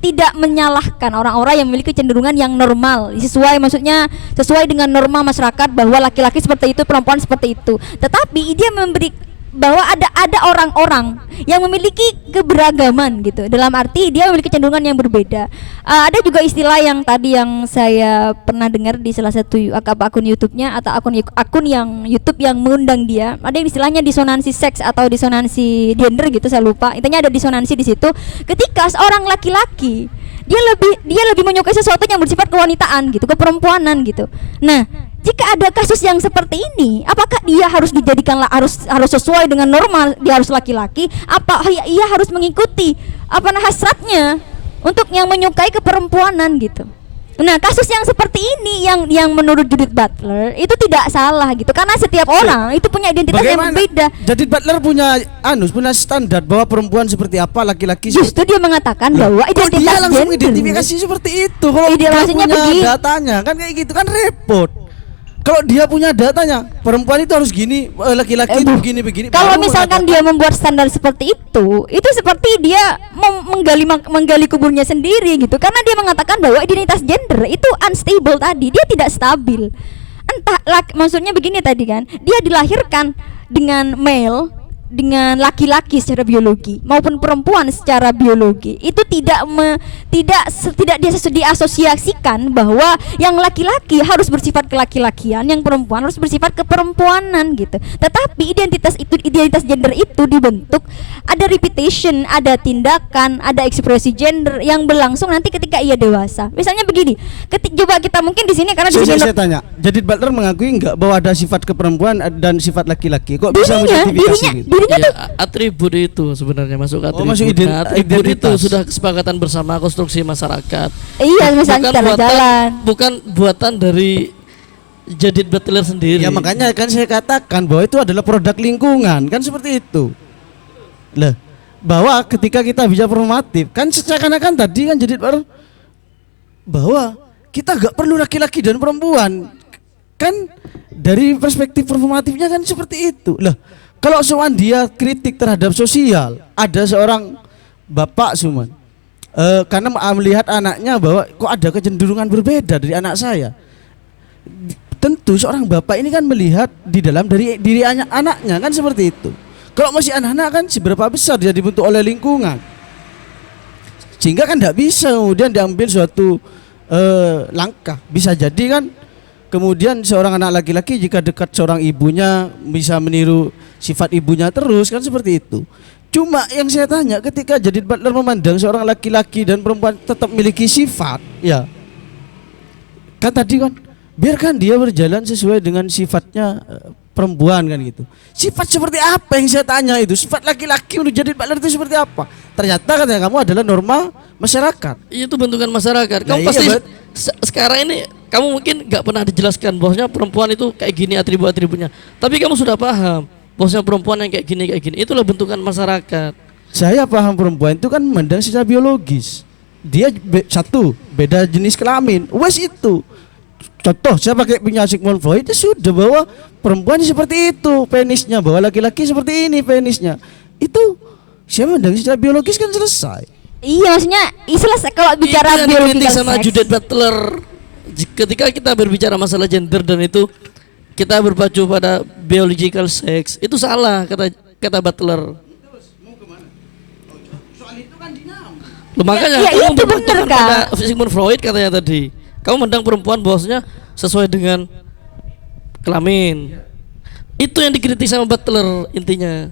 tidak menyalahkan orang-orang yang memiliki kecenderungan yang normal, sesuai dengan norma masyarakat bahwa laki-laki seperti itu, perempuan seperti itu. Tetapi dia memberi bahwa ada orang-orang yang memiliki keberagaman gitu. Dalam arti dia memiliki kecenderungan yang berbeda. Ada juga istilah yang tadi yang saya pernah dengar di salah satu akun YouTube-nya atau akun yang YouTube yang mengundang dia. Ada yang istilahnya disonansi seks atau disonansi gender gitu, saya lupa. Intinya ada disonansi di situ. Ketika seorang laki-laki dia lebih menyukai sesuatu yang bersifat kewanitaan gitu, keperempuanan gitu. Nah, jika ada kasus yang seperti ini, apakah dia harus dijadikan harus sesuai dengan normal, dia harus laki-laki? Apa ia harus mengikuti hasratnya untuk yang menyukai keperempuanan gitu? Nah, kasus yang seperti ini yang menurut Judith Butler itu tidak salah gitu, karena setiap orang itu punya identitas yang berbeda. Judith Butler punya standar bahwa perempuan seperti apa, laki-laki. Justru dia mengatakan bahwa identitas dia langsung gender identifikasi seperti itu. Kalau dia maksudnya punya datanya kan kayak gitu kan repot. Kalau dia punya datanya, perempuan itu harus gini, laki-laki itu begini. Kalau misalkan dia membuat standar seperti itu seperti dia menggali kuburnya sendiri gitu. Karena dia mengatakan bahwa identitas gender itu unstable tadi, dia tidak stabil. Maksudnya begini tadi kan, dia dilahirkan dengan male, dengan laki-laki secara biologi maupun perempuan secara biologi itu tidak diasosiasikan bahwa yang laki-laki harus bersifat kelaki-lakian, yang perempuan harus bersifat keperempuanan gitu. Tetapi identitas gender itu dibentuk, ada repetition, ada tindakan, ada ekspresi gender yang berlangsung nanti ketika ia dewasa. Misalnya begini, coba kita mungkin di sini karena di sini Saya tanya, Judith Butler mengakui enggak bahwa ada sifat keperempuan dan sifat laki-laki? Kok bisa menjustifikasi gitu? dirinya Ya, atribut itu sebenarnya masuk atribut. masuk Nah, atribut itu identitas. sudah kesepakatan bersama konstruksi masyarakat. iya misalnya cara jalan. Bukan buatan dari Judith Butler sendiri. Ya makanya kan saya katakan bahwa itu adalah produk lingkungan, kan seperti itu. Lah, bahwa ketika kita bicara performatif, kan seakan-akan tadi kan Judith Butler bahwa kita gak perlu laki-laki dan perempuan. Kan dari perspektif performatifnya kan seperti itu. Lah, kalau soal dia kritik terhadap sosial, ada seorang bapak Suman, karena melihat anaknya bahwa kok ada kecenderungan berbeda dari anak saya. Tentu seorang bapak ini kan melihat di dalam dari diri anaknya kan seperti itu. Kalau masih anak-anak kan seberapa besar dia dibentuk oleh lingkungan, sehingga kan tidak bisa kemudian diambil suatu langkah. Bisa jadi kan kemudian seorang anak laki-laki jika dekat seorang ibunya bisa meniru sifat ibunya terus, kan seperti itu. Cuma yang saya tanya, ketika Judith Butler memandang seorang laki-laki dan perempuan tetap memiliki sifat, ya kan tadi kan biarkan dia berjalan sesuai dengan sifatnya perempuan kan gitu. Sifat seperti apa yang saya tanya itu? Sifat laki-laki menurut Judith Butler itu seperti apa? Ternyata katanya kamu adalah norma masyarakat. Itu bentukan masyarakat. Kamu Nah, pasti iya, sekarang ini kamu mungkin nggak pernah dijelaskan bahwasanya perempuan itu kayak gini atribut-atributnya. Tapi kamu sudah paham bahwasanya perempuan yang kayak gini. Itulah bentukan masyarakat. Saya paham perempuan itu kan memandang secara biologis. Dia satu, beda jenis kelamin. Wes itu. Contoh, saya pakai punya Sigmund Freud, ya sudah bahwa perempuan seperti itu penisnya, bahwa laki-laki seperti ini penisnya. Itu saya memandang secara biologis kan selesai. Iya maksudnya selesai kalau bicara itu yang dikritik biological sama sex. Judith Butler. Ketika kita berbicara masalah gender dan itu kita berpacu pada biological sex, itu salah kata Butler. Loh, makanya Ya, kamu itu berpedoman bener, Kak. pada Sigmund Freud katanya tadi. Kamu mendang perempuan bahwasanya sesuai dengan kelamin. Itu yang dikritik sama Butler intinya.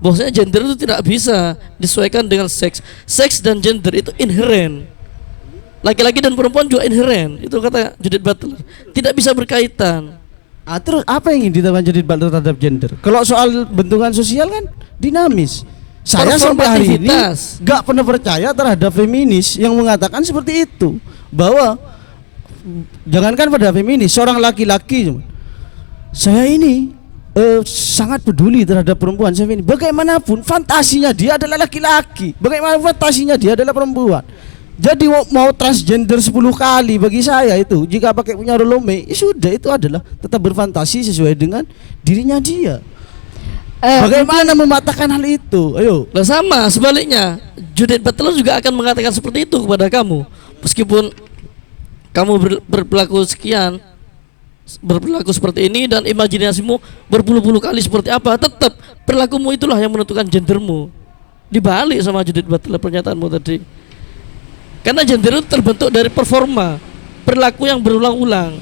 Bahwasanya gender itu tidak bisa disesuaikan dengan seks. Seks dan gender itu inheren. Laki-laki dan perempuan juga inheren. Itu kata Judith Butler. Tidak bisa berkaitan. Terus apa yang ingin ditambahkan Judith Butler terhadap gender? Kalau soal bentukan sosial kan dinamis. Saya sampai hari ini Performativitas. gak pernah percaya terhadap feminis yang mengatakan seperti itu, bahwa jangankan pada feminis, seorang laki-laki, saya ini sangat peduli terhadap perempuan. Saya ini bagaimanapun fantasinya dia adalah laki-laki, bagaimanapun fantasinya dia adalah perempuan. Jadi mau transgender 10 kali bagi saya itu, jika pakai punya rolome, ya sudah, itu adalah tetap berfantasi sesuai dengan dirinya dia. Bagaimana mematahkan hal itu? Ayo. Nah, sama sebaliknya, Judith Butler juga akan mengatakan seperti itu kepada kamu. Meskipun kamu berperilaku seperti ini dan imajinasimu berpuluh-puluh kali seperti apa, tetap perilakumu itulah yang menentukan gendermu. Dibalik sama Judith Butler pernyataanmu tadi. Karena gender itu terbentuk dari performa, perilaku yang berulang-ulang.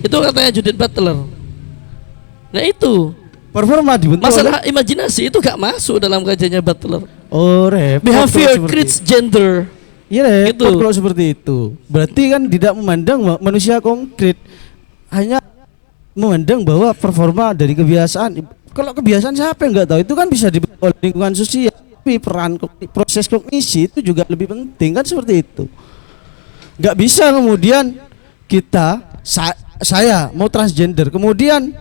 Itu katanya Judith Butler. Nah itu Performa dibentuk masalah imajinasi itu gak masuk dalam kajiannya Butler. repot Behavior kalau seperti creates itu. gender. Iya repot Gitu. kalau seperti itu. Berarti kan tidak memandang manusia konkret, hanya memandang bahwa performa dari kebiasaan. Kalau kebiasaan siapa yang nggak tahu, itu kan bisa dibentuk oleh lingkungan sosial. Tapi peran proses kognisi itu juga lebih penting, kan seperti itu. Nggak bisa kemudian kita saya mau transgender kemudian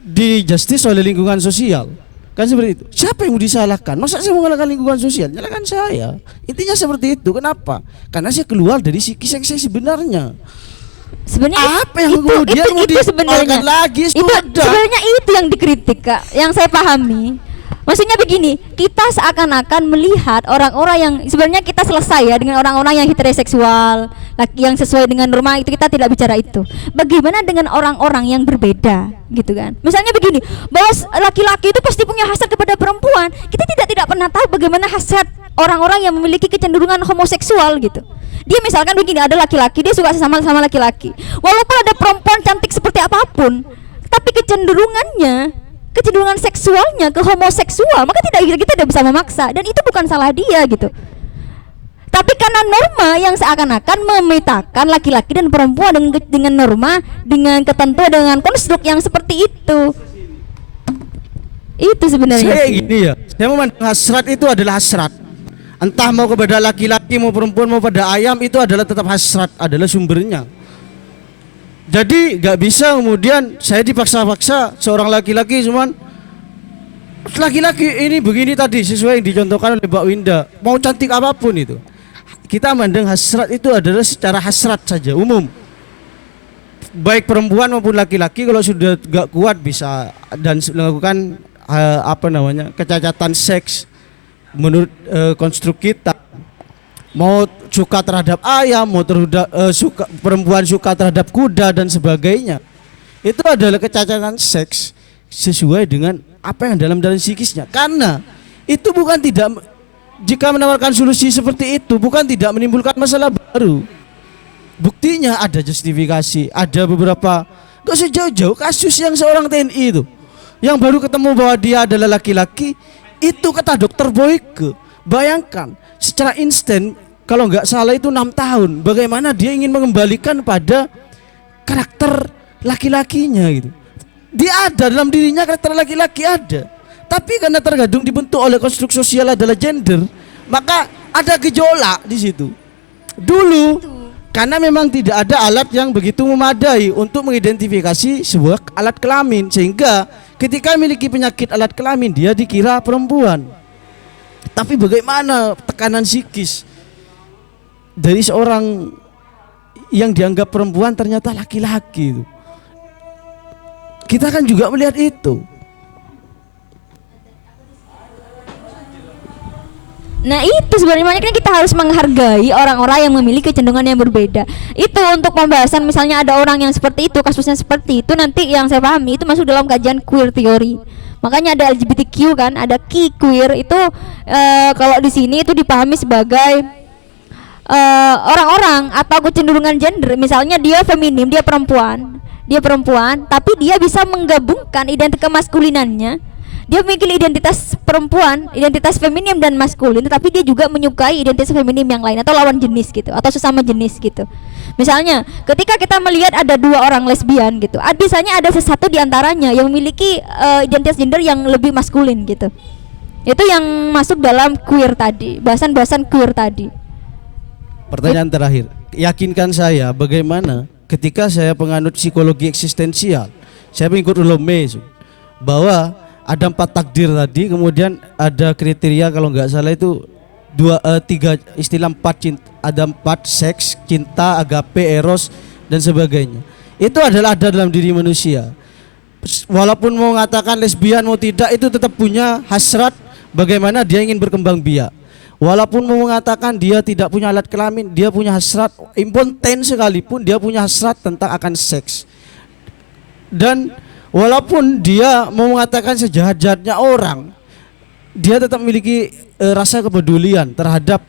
di justice oleh lingkungan sosial, kan seperti itu. Siapa yang mau disalahkan? Masa saya mau menyalahkan lingkungan sosial? Nyalakan saya. Intinya seperti itu. Kenapa? Karena saya keluar dari psikis yang saya sebenarnya. Sebenarnya Apa yang kemudian mau itu sebenarnya diolahkan lagi? itu Sudah. sebenarnya itu yang dikritik, Kak, yang saya pahami. Maksudnya begini, kita seakan-akan melihat orang-orang yang sebenarnya kita selesai ya dengan orang-orang yang heteroseksual, yang sesuai dengan norma, itu kita tidak bicara itu. Bagaimana dengan orang-orang yang berbeda, gitu kan? Misalnya begini, bahwa laki-laki itu pasti punya hasrat kepada perempuan. Kita tidak pernah tahu bagaimana hasrat orang-orang yang memiliki kecenderungan homoseksual gitu. Dia misalkan begini, ada laki-laki dia suka sama laki-laki. Walaupun ada perempuan cantik seperti apapun, tapi kecenderungan seksualnya ke homoseksual, maka kita tidak bisa memaksa, dan itu bukan salah dia gitu. Tapi karena norma yang seakan-akan memetakan laki-laki dan perempuan dengan norma, dengan ketentuan, dengan konstruk yang seperti itu sebenarnya. Saya gini ya, saya memandang hasrat itu adalah hasrat. Entah mau kepada laki-laki, mau perempuan, mau pada ayam, itu adalah tetap hasrat, adalah sumbernya. Jadi gak bisa kemudian saya dipaksa-paksa seorang laki-laki, cuman laki-laki ini begini tadi sesuai yang dicontohkan oleh Mbak Winda, mau cantik apapun itu. Kita memandang hasrat itu adalah secara hasrat saja, umum. Baik perempuan maupun laki-laki kalau sudah gak kuat bisa dan melakukan kecacatan seks menurut konstruk kita. Mau suka terhadap ayam, mau perempuan suka terhadap kuda dan sebagainya. Itu adalah kecacatan seks sesuai dengan apa yang dalam psikisnya. Karena itu bukan tidak, jika menawarkan solusi seperti itu bukan tidak menimbulkan masalah baru. Buktinya ada justifikasi, ada beberapa, gak usah jauh-jauh, kasus yang seorang TNI itu yang baru ketemu bahwa dia adalah laki-laki, itu kata dokter Boyke, bayangkan secara instan, kalau nggak salah itu 6 tahun, bagaimana dia ingin mengembalikan pada karakter laki-lakinya gitu. Dia ada dalam dirinya karakter laki-laki ada, tapi karena tergantung dibentuk oleh konstruk sosial adalah gender, maka ada gejolak di situ. Dulu karena memang tidak ada alat yang begitu memadai untuk mengidentifikasi sebuah alat kelamin, sehingga ketika memiliki penyakit alat kelamin dia dikira perempuan. Tapi bagaimana tekanan psikis dari seorang yang dianggap perempuan ternyata laki-laki itu. Kita kan juga melihat itu. Nah itu sebenarnya makanya kita harus menghargai orang-orang yang memiliki kecenderungan yang berbeda. Itu untuk pembahasan misalnya ada orang yang seperti itu, kasusnya seperti itu, nanti yang saya pahami itu masuk dalam kajian queer theory. Makanya ada LGBTQ kan, ada queer itu kalau di sini itu dipahami sebagai orang-orang atau kecenderungan gender. Misalnya dia feminim, dia perempuan, tapi dia bisa menggabungkan identitas kemaskulinannya. Dia memiliki identitas perempuan, identitas feminim dan maskulin, tetapi dia juga menyukai identitas feminim yang lain atau lawan jenis gitu, atau sesama jenis gitu. Misalnya, ketika kita melihat ada 2 orang lesbian gitu, biasanya ada sesuatu di antaranya yang memiliki identitas gender yang lebih maskulin gitu. Itu yang masuk dalam queer tadi, bahasan-bahasan queer tadi. Pertanyaan terakhir, yakinkan saya bagaimana ketika saya penganut psikologi eksistensial, saya mengikut Lome bahwa ada 4 takdir tadi, kemudian ada kriteria kalau nggak salah itu 3 istilah 4 cinta, ada 4 seks, cinta, agape, eros dan sebagainya. Itu adalah ada dalam diri manusia. Walaupun mau mengatakan lesbian mau tidak, itu tetap punya hasrat bagaimana dia ingin berkembang biak. Walaupun mau mengatakan dia tidak punya alat kelamin, dia punya hasrat impoten sekalipun, dia punya hasrat tentang akan seks. Dan walaupun dia mau mengatakan sejahat-jahatnya orang, dia tetap memiliki rasa kepedulian terhadap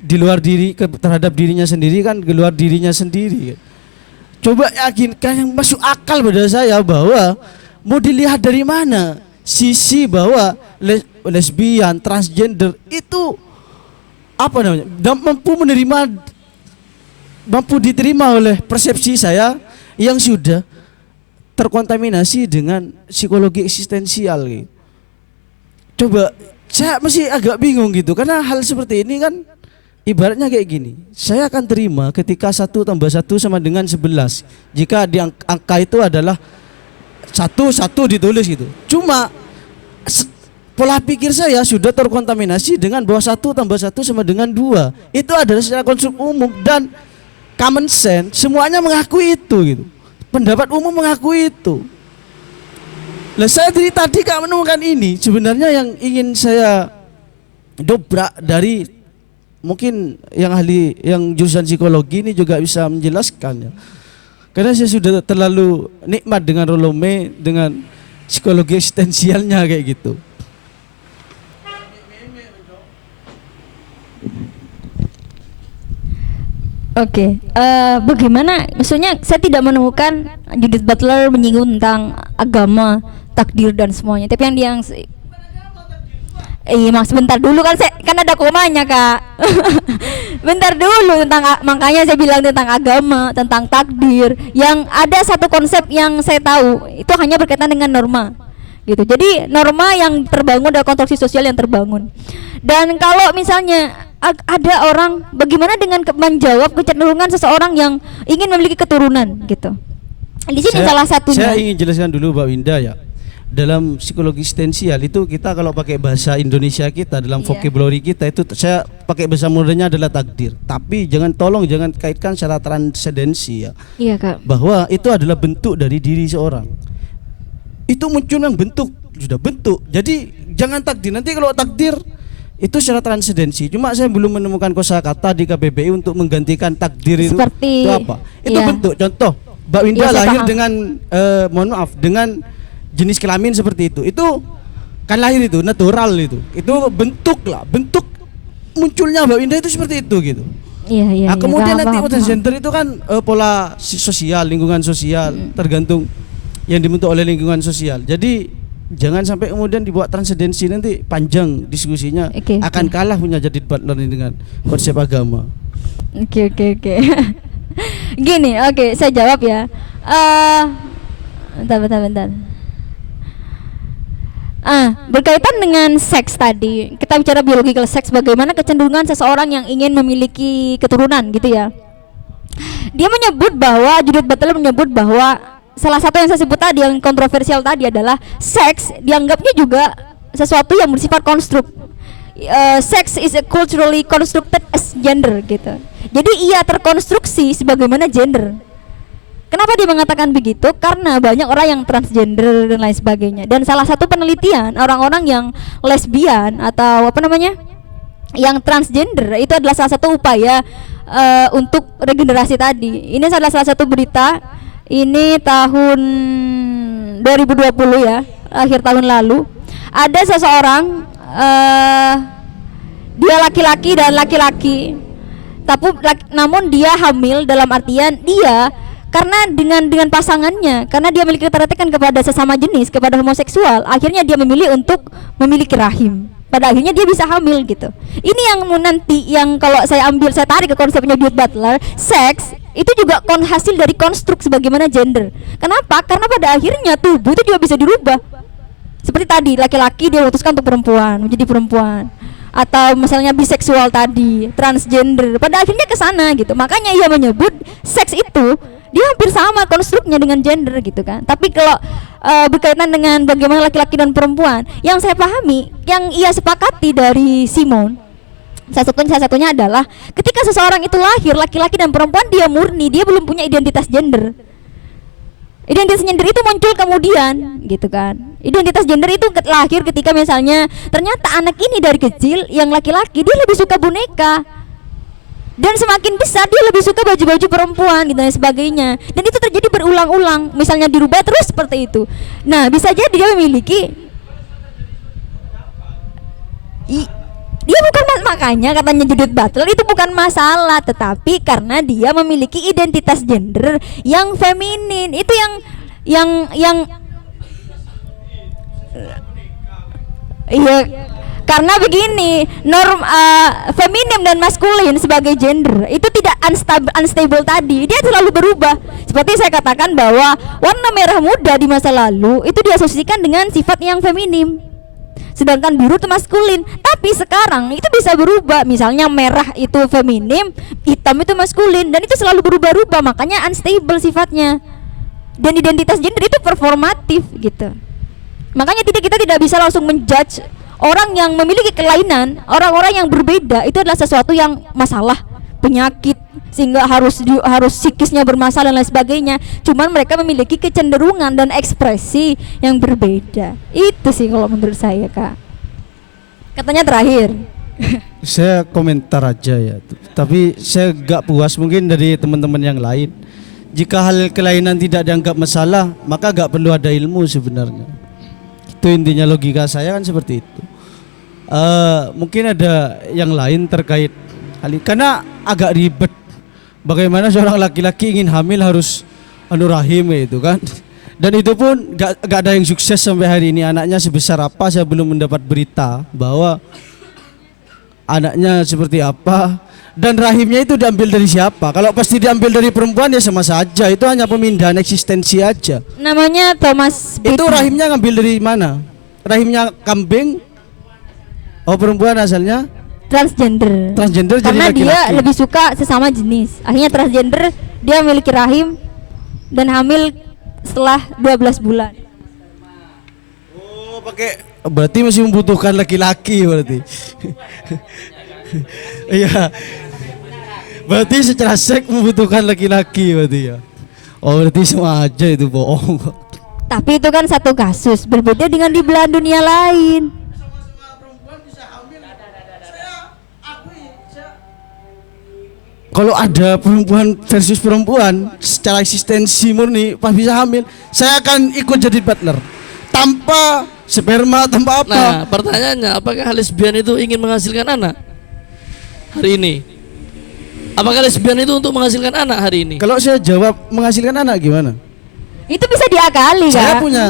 di luar diri, terhadap dirinya sendiri kan, di luar dirinya sendiri. Coba yakinkan yang masuk akal pada saya bahwa mau dilihat dari mana sisi bahwa lesbian, transgender itu apa namanya, mampu diterima oleh persepsi saya yang sudah terkontaminasi dengan psikologi eksistensial gitu. Coba saya masih agak bingung gitu, karena hal seperti ini kan ibaratnya kayak gini, saya akan terima ketika 1 tambah 1 sama dengan 11 jika di angka itu adalah 1 ditulis gitu. Cuma pola pikir saya sudah terkontaminasi dengan bahwa 1 tambah 1 sama dengan 2. Itu adalah secara konstruk umum dan common sense, semuanya mengakui itu gitu. Pendapat umum mengakui itu. Lah saya dari tadi Kak menemukan ini sebenarnya yang ingin saya dobrak dari mungkin yang ahli yang jurusan psikologi ini juga bisa menjelaskan ya. Karena saya sudah terlalu nikmat dengan Rolome dengan psikologi eksistensialnya kayak gitu. Oke, bagaimana? Maksudnya saya tidak menemukan Judith Butler menyinggung tentang agama, takdir dan semuanya. Tapi yang dia mas sebentar dulu kan ada komanya Kak. Bentar dulu makanya saya bilang tentang agama, tentang takdir. Yang ada satu konsep yang saya tahu itu hanya berkaitan dengan norma. Gitu. Jadi norma yang terbangun dan konstruksi sosial yang terbangun. Dan kalau misalnya ada orang, bagaimana dengan menjawab kecenderungan seseorang yang ingin memiliki keturunan gitu. Di sini salah satunya. Saya ingin jelaskan dulu Mbak Winda ya. Dalam psikologi eksistensial itu kita kalau pakai bahasa Indonesia kita dalam vocabulary kita itu saya pakai bahasa modernnya adalah takdir. Tapi jangan kaitkan secara transendensi ya. Iya Kak. Bahwa itu adalah bentuk dari diri seorang. Itu muncul yang bentuk, sudah bentuk. Jadi jangan takdir. Nanti kalau takdir itu secara transendensi. Cuma saya belum menemukan kosakata di KBBI untuk menggantikan takdir seperti, itu apa? Itu bentuk. Contoh, Mbak Winda lahir dengan dengan jenis kelamin seperti itu kan lahir itu natural itu bentuk lah, bentuk munculnya Mbak Winda itu seperti itu gitu. Iya. Nah, kemudian nanti transgender itu kan pola sosial, lingkungan sosial tergantung yang dibentuk oleh lingkungan sosial. Jadi jangan sampai kemudian dibuat transendensi, nanti panjang diskusinya, akan kalah punya Judith Butler ini dengan konsep agama. Oke. Gini, saya jawab ya. Bentar. Berkaitan dengan seks tadi, kita bicara biological seks, bagaimana kecenderungan seseorang yang ingin memiliki keturunan gitu ya. Dia menyebut bahwa Judith Butler menyebut bahwa salah satu yang saya sebut tadi yang kontroversial tadi adalah seks dianggapnya juga sesuatu yang bersifat konstruk. Sex is a culturally constructed as gender gitu. Jadi ia terkonstruksi sebagaimana gender. Kenapa dia mengatakan begitu? Karena banyak orang yang transgender dan lain sebagainya. Dan salah satu penelitian orang-orang yang lesbian atau yang transgender itu adalah salah satu upaya untuk regenerasi tadi. Ini adalah salah satu berita. Ini tahun 2020 ya, akhir tahun lalu. Ada seseorang dia laki-laki dan laki-laki. Namun dia hamil dalam artian dia karena dengan pasangannya, karena dia memiliki ketertarikan kepada sesama jenis, kepada homoseksual, akhirnya dia memilih untuk memiliki rahim. Pada akhirnya dia bisa hamil gitu. Ini yang nanti yang kalau saya tarik ke konsepnya Judith Butler, seks itu juga hasil dari konstruk sebagaimana gender. Kenapa? Karena pada akhirnya tubuh itu juga bisa dirubah. Seperti tadi, laki-laki dia memutuskan untuk perempuan, menjadi perempuan. Atau misalnya biseksual tadi, transgender. Pada akhirnya ke sana gitu. Makanya ia menyebut seks itu dia hampir sama konstruknya dengan gender gitu kan. Tapi kalau berkaitan dengan bagaimana laki-laki dan perempuan, yang saya pahami, yang ia sepakati dari Simon, salah satunya adalah ketika seseorang itu lahir laki-laki dan perempuan, dia murni, dia belum punya identitas gender. Identitas gender itu muncul kemudian gitu kan. Identitas gender itu lahir ketika misalnya ternyata anak ini dari kecil yang laki-laki dia lebih suka boneka. Dan semakin besar dia lebih suka baju-baju perempuan gitu dan sebagainya. Dan itu terjadi berulang-ulang, misalnya dirubah terus seperti itu. Nah, bisa jadi dia memiliki dia bukan makanya katanya Judith Butler itu bukan masalah, tetapi karena dia memiliki identitas gender yang feminin. Itu yang iya. Karena begini, norm feminim dan maskulin sebagai gender itu tidak unstable tadi, dia selalu berubah. Seperti saya katakan bahwa warna merah muda di masa lalu itu diasosiasikan dengan sifat yang feminim, sedangkan biru itu maskulin. Tapi sekarang itu bisa berubah, misalnya merah itu feminim, hitam itu maskulin, dan itu selalu berubah-ubah, makanya unstable sifatnya. Dan identitas gender itu performatif gitu. Makanya kita tidak bisa langsung menjudge orang yang memiliki kelainan, orang-orang yang berbeda itu adalah sesuatu yang masalah, penyakit, sehingga harus psikisnya bermasalah dan lain sebagainya. Cuman mereka memiliki kecenderungan dan ekspresi yang berbeda. Itu sih kalau menurut saya, Kak. Katanya terakhir. Saya komentar aja ya, tapi saya gak puas mungkin dari teman-teman yang lain. Jika hal kelainan tidak dianggap masalah, maka gak perlu ada ilmu sebenarnya. Itu intinya logika saya kan seperti itu. Mungkin ada yang lain terkait hal ini, karena agak ribet. Bagaimana seorang laki-laki ingin hamil harus rahim itu kan. Dan itu pun gak ada yang sukses sampai hari ini. Anaknya sebesar apa saya belum mendapat berita bahwa anaknya seperti apa dan rahimnya itu diambil dari siapa. Kalau pasti diambil dari perempuan ya sama saja, itu hanya pemindahan eksistensi aja. Namanya Thomas Itu rahimnya ngambil dari mana? Rahimnya kambing? Oh, perempuan asalnya transgender. Transgender jadi Karena laki-laki. dia lebih suka sesama jenis. Akhirnya transgender, dia memiliki rahim dan hamil setelah 12 bulan. Oh, pakai berarti masih membutuhkan laki-laki berarti. Iya. Berarti secara seks membutuhkan laki-laki berarti ya. Oh, berarti sama aja itu bohong. Tapi itu kan satu kasus, berbeda dengan di belahan dunia lain. Kalau ada perempuan versus perempuan secara eksistensi murni pas bisa hamil, saya akan ikut jadi butler. Tanpa sperma, tanpa apa. Nah, pertanyaannya, apakah lesbian itu ingin menghasilkan anak hari ini? Apakah lesbian itu untuk menghasilkan anak hari ini? Kalau saya jawab menghasilkan anak gimana? Itu bisa diakali, Saya Kak. punya.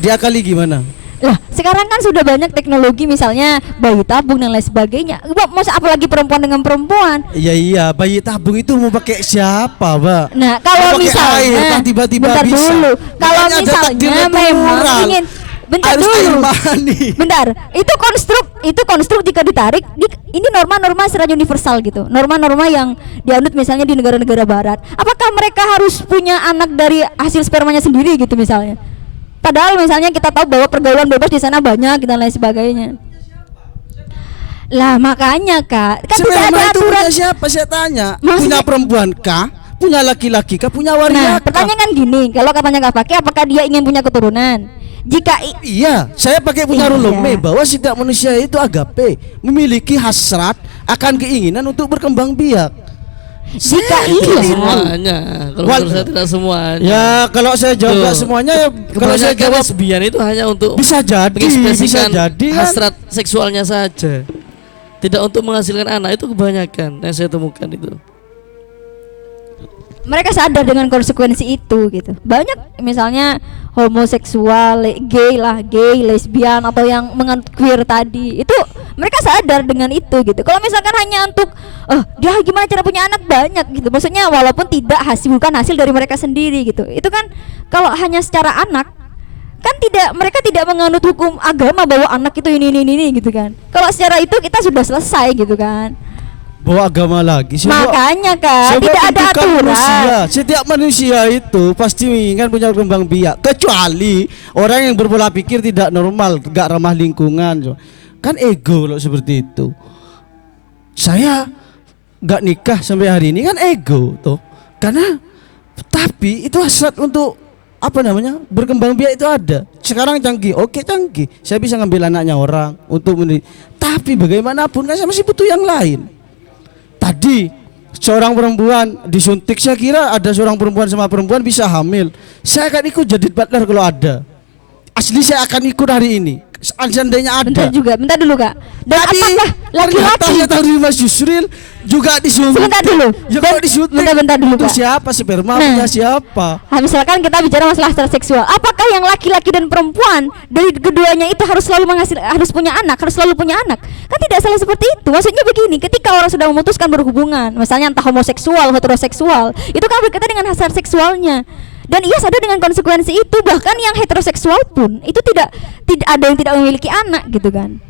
Diakali gimana? Lah, sekarang kan sudah banyak teknologi, misalnya bayi tabung dan lain sebagainya. Masa apalagi perempuan dengan perempuan. Iya, bayi tabung itu mau pakai siapa, Mbak? Nah, kalau Mau pakai air, misalnya kan tiba-tiba bentar bisa. dulu. Kalau Makanya ada misalnya takdir memang natural. ingin bentar Harus air dulu. mani. Bentar, itu konstruk jika ditarik ini norma-norma secara universal gitu. Norma-norma yang dianut misalnya di negara-negara barat. Apakah mereka harus punya anak dari hasil spermanya sendiri gitu misalnya? Padahal misalnya kita tahu bahwa pergaulan bebas di sana banyak dan lain sebagainya. Lah makanya, Kak, kan tidak Sperma ada itu aturan. punya siapa? Saya tanya. Maksudnya- Punya perempuan kah? Punya laki-laki kah? Punya Nah, waria kah? pertanyaan kan gini, kalau katanya nggak pakai, apakah dia ingin punya keturunan? Jika Iya, saya pakai punya Iya. ruleme bahwa setiap manusia itu agape, memiliki hasrat akan keinginan untuk berkembang biak. jika Tidak iya, semuanya. Kalau Wal- menurut saya tidak semuanya. Ya, kalau saya jawab Tuh. nggak semuanya ya, kalau saya Kebanyakan jawab lesbian itu hanya untuk bisa jadi, bisa mengekspresikan jadi kan. hasrat seksualnya saja, tidak untuk menghasilkan anak. Itu kebanyakan yang saya temukan itu. mereka sadar dengan konsekuensi itu gitu. Banyak misalnya homoseksual, gay, lesbian atau yang menganut queer tadi. Itu mereka sadar dengan itu gitu. Kalau misalkan hanya untuk dia gimana cara punya anak banyak gitu. Maksudnya walaupun bukan hasil dari mereka sendiri gitu. Itu kan kalau hanya secara anak kan mereka tidak menganut hukum agama bahwa anak itu ini gitu kan. Kalau secara itu kita sudah selesai gitu kan. Bawa agama lagi. Makanya, Kak, Saya tidak ada bukan aturan. manusia. Setiap manusia itu pasti menginginkan punya berkembang biak, kecuali orang yang berpola pikir tidak normal, gak ramah lingkungan. Kan ego loh seperti itu. Saya gak nikah sampai hari ini kan ego tuh. Karena tapi itu hasrat untuk berkembang biak itu ada. Sekarang canggih, oke canggih. Saya bisa ngambil anaknya orang untuk tapi bagaimanapun kan saya masih butuh yang lain. Tadi seorang perempuan disuntik, saya kira ada seorang perempuan sama perempuan bisa hamil. Saya akan ikut jadi butler kalau ada. Asli saya akan ikut hari ini. Seandainya ada. Bentar dulu, Kak. Dan Tadi apakah ternyata laki-laki saya tahu dari Mas Yusril juga disuntik. Sebentar dulu. Ya kalau disuntik Bentar dulu, itu Kak. siapa sperma Nah. punya siapa? Misalkan kita bicara masalah hasrat seksual, apakah yang laki-laki dan perempuan dari keduanya itu harus punya anak, harus selalu punya anak? Kan tidak salah seperti itu. Maksudnya begini, ketika orang sudah memutuskan berhubungan, misalnya entah homoseksual, heteroseksual, itu kan berkaitan dengan hasrat seksualnya. Dan ia sadar dengan konsekuensi itu. Bahkan yang heteroseksual pun itu tidak ada yang tidak memiliki anak gitu kan.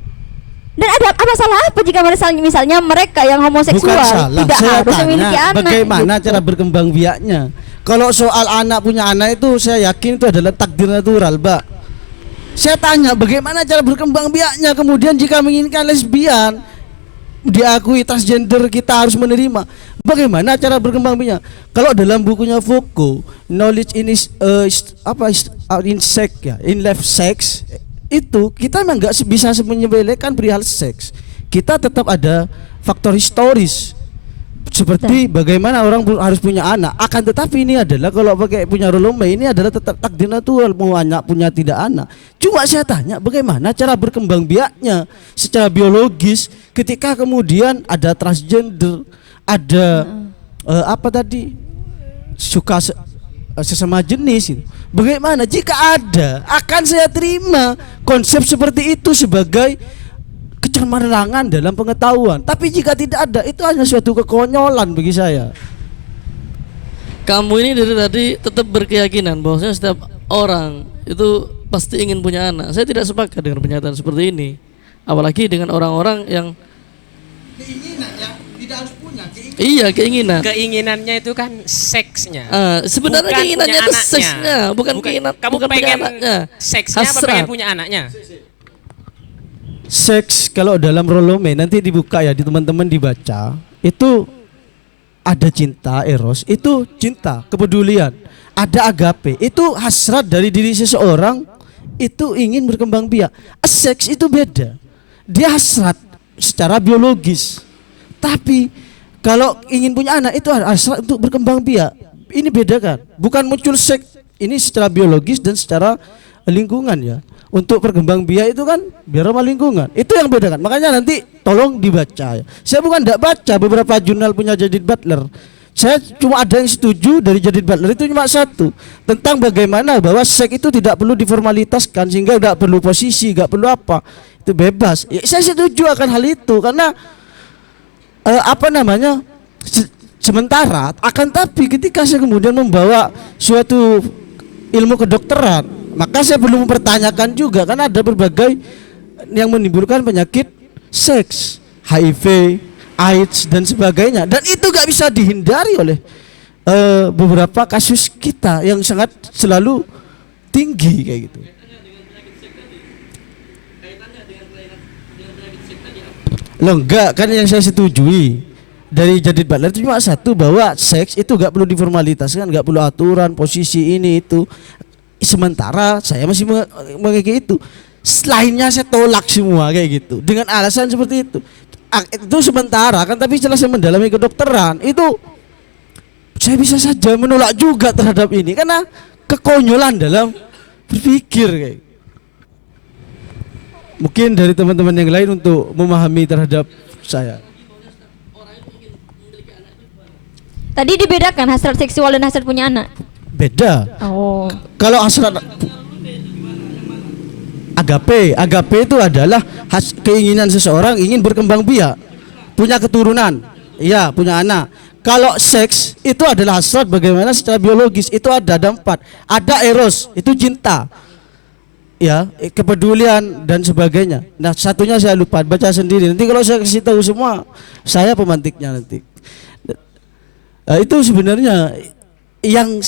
Dan ada apa salah apa jika misalnya mereka yang homoseksual Bukan salah, tidak saya harus tanya memiliki anak? bagaimana gitu. cara berkembang biaknya. Kalau soal anak punya anak itu saya yakin itu adalah takdir natural, Mbak. Saya tanya bagaimana cara berkembang biaknya, kemudian jika menginginkan lesbian diakui transgender kita harus menerima. Bagaimana cara berkembang biak? Kalau dalam bukunya Foucault, knowledge in sex ya, in life sex, itu kita memang nggak bisa menyepelekan perihal seks. Kita tetap ada faktor historis seperti bagaimana orang harus punya anak. Akan tetapi ini adalah kalau pakai punya Rolome ini adalah tetap takdir natural, mau anak punya tidak anak. Cuma saya tanya bagaimana cara berkembang biaknya secara biologis ketika kemudian ada transgender, ada suka sesama jenis itu. Bagaimana jika ada, akan saya terima konsep seperti itu sebagai kecemerlangan dalam pengetahuan. Tapi jika tidak ada, itu hanya suatu kekonyolan bagi saya. Kamu ini dari tadi tetap berkeyakinan bahwasanya setiap orang itu pasti ingin punya anak. Saya tidak sepakat dengan pernyataan seperti ini. Apalagi dengan orang-orang yang Keinginan ya, tidak harus punya keinginan. iya keinginan. Keinginannya itu kan seksnya. Sebenarnya Bukan keinginannya punya itu anaknya. seksnya, bukan keinginan, Kamu bukan punya pengen anaknya. seksnya apa Hasrat. pengen punya anaknya? Seks kalau dalam Rolome nanti dibuka ya, di teman-teman dibaca, itu ada cinta eros, itu cinta kepedulian. Ada agape, itu hasrat dari diri seseorang, itu ingin berkembang biak. Seks itu beda, dia hasrat secara biologis. Tapi kalau ingin punya anak itu hasrat untuk berkembang biak. Ini beda kan, bukan muncul seks ini secara biologis dan secara lingkungan ya. Untuk berkembang biak itu kan biar ramah lingkungan. Itu yang beda kan. Makanya nanti tolong dibaca ya. Saya bukan tidak baca beberapa jurnal punya Judith Butler. Saya cuma ada yang setuju dari Judith Butler itu cuma satu, tentang bagaimana bahwa seks itu tidak perlu diformalitaskan sehingga tidak perlu posisi, tidak perlu apa. Itu bebas. Ya, saya setuju akan hal itu karena sementara akan tapi ketika saya kemudian membawa suatu ilmu kedokteran, maka saya perlu mempertanyakan juga karena ada berbagai yang menimbulkan penyakit seks, HIV, AIDS dan sebagainya, dan itu gak bisa dihindari oleh beberapa kasus kita yang sangat selalu tinggi kayak gitu. Loh enggak, kan yang saya setujui dari Judith Butler itu cuma satu, bahwa seks itu gak perlu diformalitaskan, gak perlu aturan, posisi ini itu. Sementara saya masih mengikuti itu. Selainnya saya tolak semua kayak gitu dengan alasan seperti itu. Itu sementara kan, tapi setelah saya mendalami kedokteran itu saya bisa saja menolak juga terhadap ini karena kekonyolan dalam berpikir kayak. Mungkin dari teman-teman yang lain untuk memahami terhadap saya. Tadi dibedakan hasrat seksual dan hasrat punya anak. Beda. Oh. Kalau hasrat agape itu adalah keinginan seseorang ingin berkembang biak, punya keturunan, iya, punya anak. Kalau seks itu adalah hasrat bagaimana secara biologis, itu ada 4. Ada eros, itu cinta, ya, kepedulian dan sebagainya. Nah, satunya saya lupa, baca sendiri. Nanti kalau saya kasih tahu semua, saya pemantiknya nanti. Nah, itu sebenarnya yang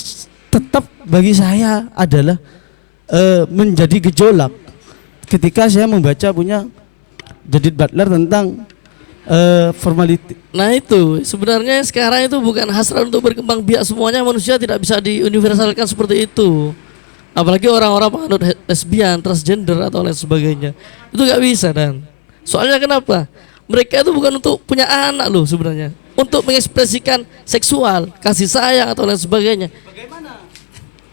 tetap bagi saya adalah menjadi gejolak ketika saya membaca punya Judith Butler tentang formality. Nah itu sebenarnya sekarang itu bukan hasrat untuk berkembang biak, semuanya manusia tidak bisa diuniversalkan seperti itu. Apalagi orang-orang penganut lesbian, transgender atau lain sebagainya, itu gak bisa. Dan soalnya kenapa? Mereka itu bukan untuk punya anak loh sebenarnya, untuk mengekspresikan seksual, kasih sayang atau lain sebagainya. Bagaimana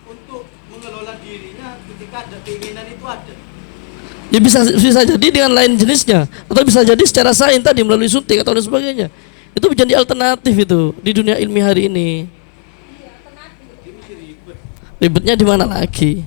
untuk mengelola dirinya ketika ada keinginan itu ada? Ya bisa jadi dengan lain jenisnya, atau bisa jadi secara sains tadi melalui suntik atau lain sebagainya. Itu menjadi alternatif itu di dunia ilmiah hari ini. Ribetnya di mana lagi?